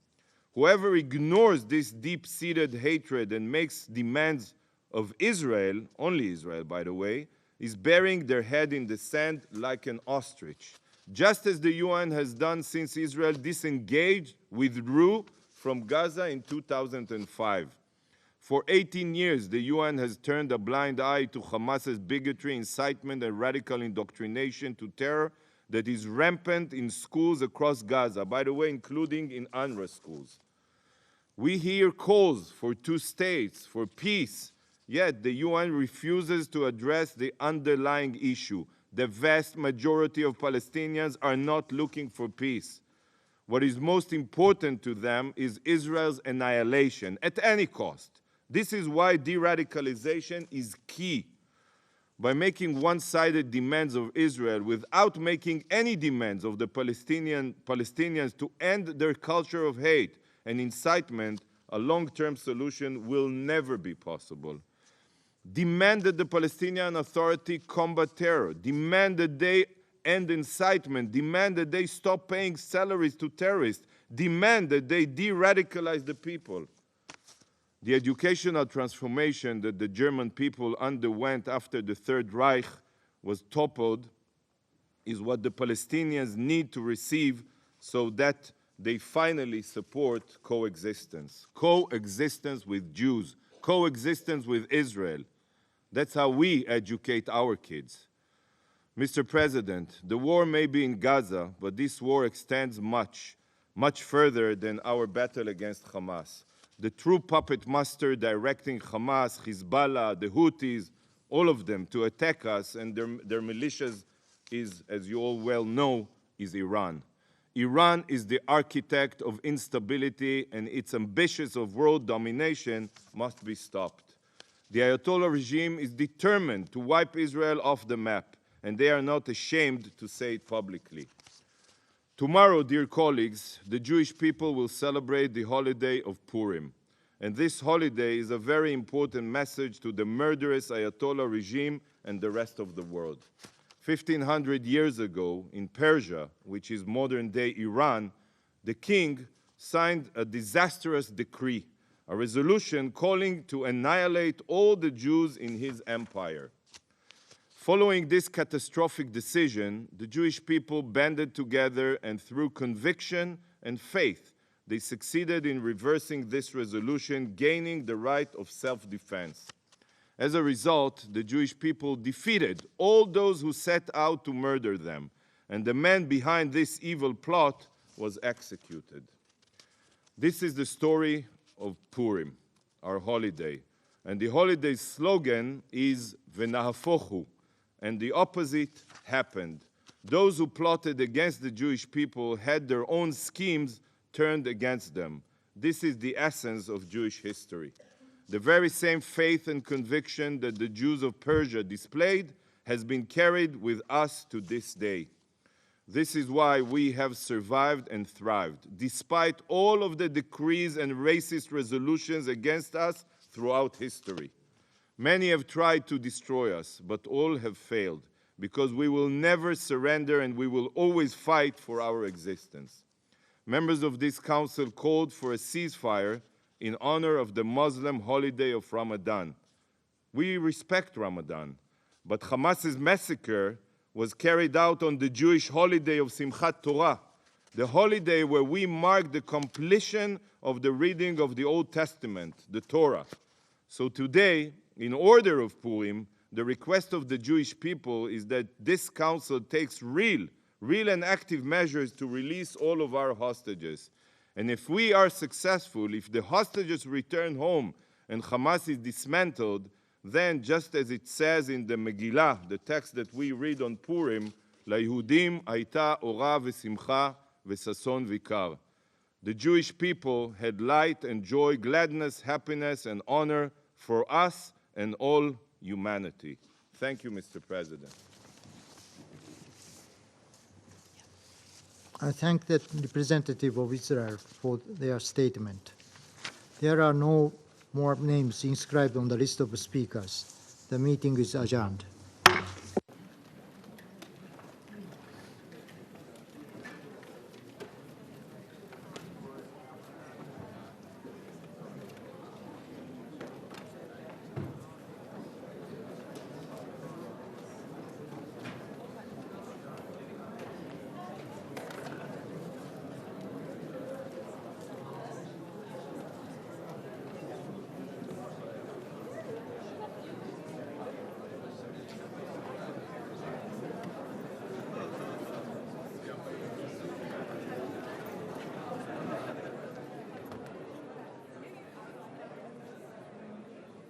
Whoever ignores this deep-seated hatred and makes demands of Israel, only Israel, by the way, is burying their head in the sand like an ostrich, just as the UN has done since Israel disengaged, withdrew from Gaza in 2005. For 18 years, the UN has turned a blind eye to Hamas's bigotry, incitement, and radical indoctrination to terror that is rampant in schools across Gaza, by the way, including in UNRWA schools. We hear calls for two states, for peace, yet the UN refuses to address the underlying issue. The vast majority of Palestinians are not looking for peace. What is most important to them is Israel's annihilation at any cost. This is why de-radicalization is key. By making one-sided demands of Israel without making any demands of the Palestinians to end their culture of hate and incitement, a long-term solution will never be possible. Demand that the Palestinian Authority combat terror. Demand that they end incitement. Demand that they stop paying salaries to terrorists. Demand that they de-radicalize the people. The educational transformation that the German people underwent after the Third Reich was toppled is what the Palestinians need to receive so that they finally support coexistence. Coexistence with Jews. Coexistence with Israel. That's how we educate our kids. Mr. President, the war may be in Gaza, but this war extends much further than our battle against Hamas. The true puppet master directing Hamas, Hezbollah, the Houthis, all of them to attack us and their militias is, as you all well know, is Iran. Iran is the architect of instability, and its ambitions of world domination must be stopped. The Ayatollah regime is determined to wipe Israel off the map, and they are not ashamed to say it publicly. Tomorrow, dear colleagues, the Jewish people will celebrate the holiday of Purim. And this holiday is a very important message to the murderous Ayatollah regime and the rest of the world. 1,500 years ago, in Persia, which is modern-day Iran, the king signed a disastrous decree, a resolution calling to annihilate all the Jews in his empire. Following this catastrophic decision, the Jewish people banded together, and through conviction and faith, they succeeded in reversing this resolution, gaining the right of self-defense. As a result, the Jewish people defeated all those who set out to murder them, and the man behind this evil plot was executed. This is the story of Purim, our holiday, and the holiday's slogan is V'nahafochu, and the opposite happened. Those who plotted against the Jewish people had their own schemes turned against them. This is the essence of Jewish history. The very same faith and conviction that the Jews of Persia displayed has been carried with us to this day. This is why we have survived and thrived, despite all of the decrees and racist resolutions against us throughout history. Many have tried to destroy us, but all have failed, because we will never surrender and we will always fight for our existence. Members of this council called for a ceasefire in honor of the Muslim holiday of Ramadan. We respect Ramadan, but Hamas's massacre was carried out on the Jewish holiday of Simchat Torah, the holiday where we mark the completion of the reading of the Old Testament, the Torah. So today, in order of Purim, the request of the Jewish people is that this council takes real and active measures to release all of our hostages. And if we are successful, if the hostages return home and Hamas is dismantled, then just as it says in the Megillah, the text that we read on Purim, LaYehudim hayta ora v'simcha v'sason v'ikar. The Jewish people had light and joy, gladness, happiness, and honor for us and all humanity. Thank you, Mr. President. I thank the representative of Israel for their statement. There are no more names inscribed on the list of speakers. The meeting is adjourned.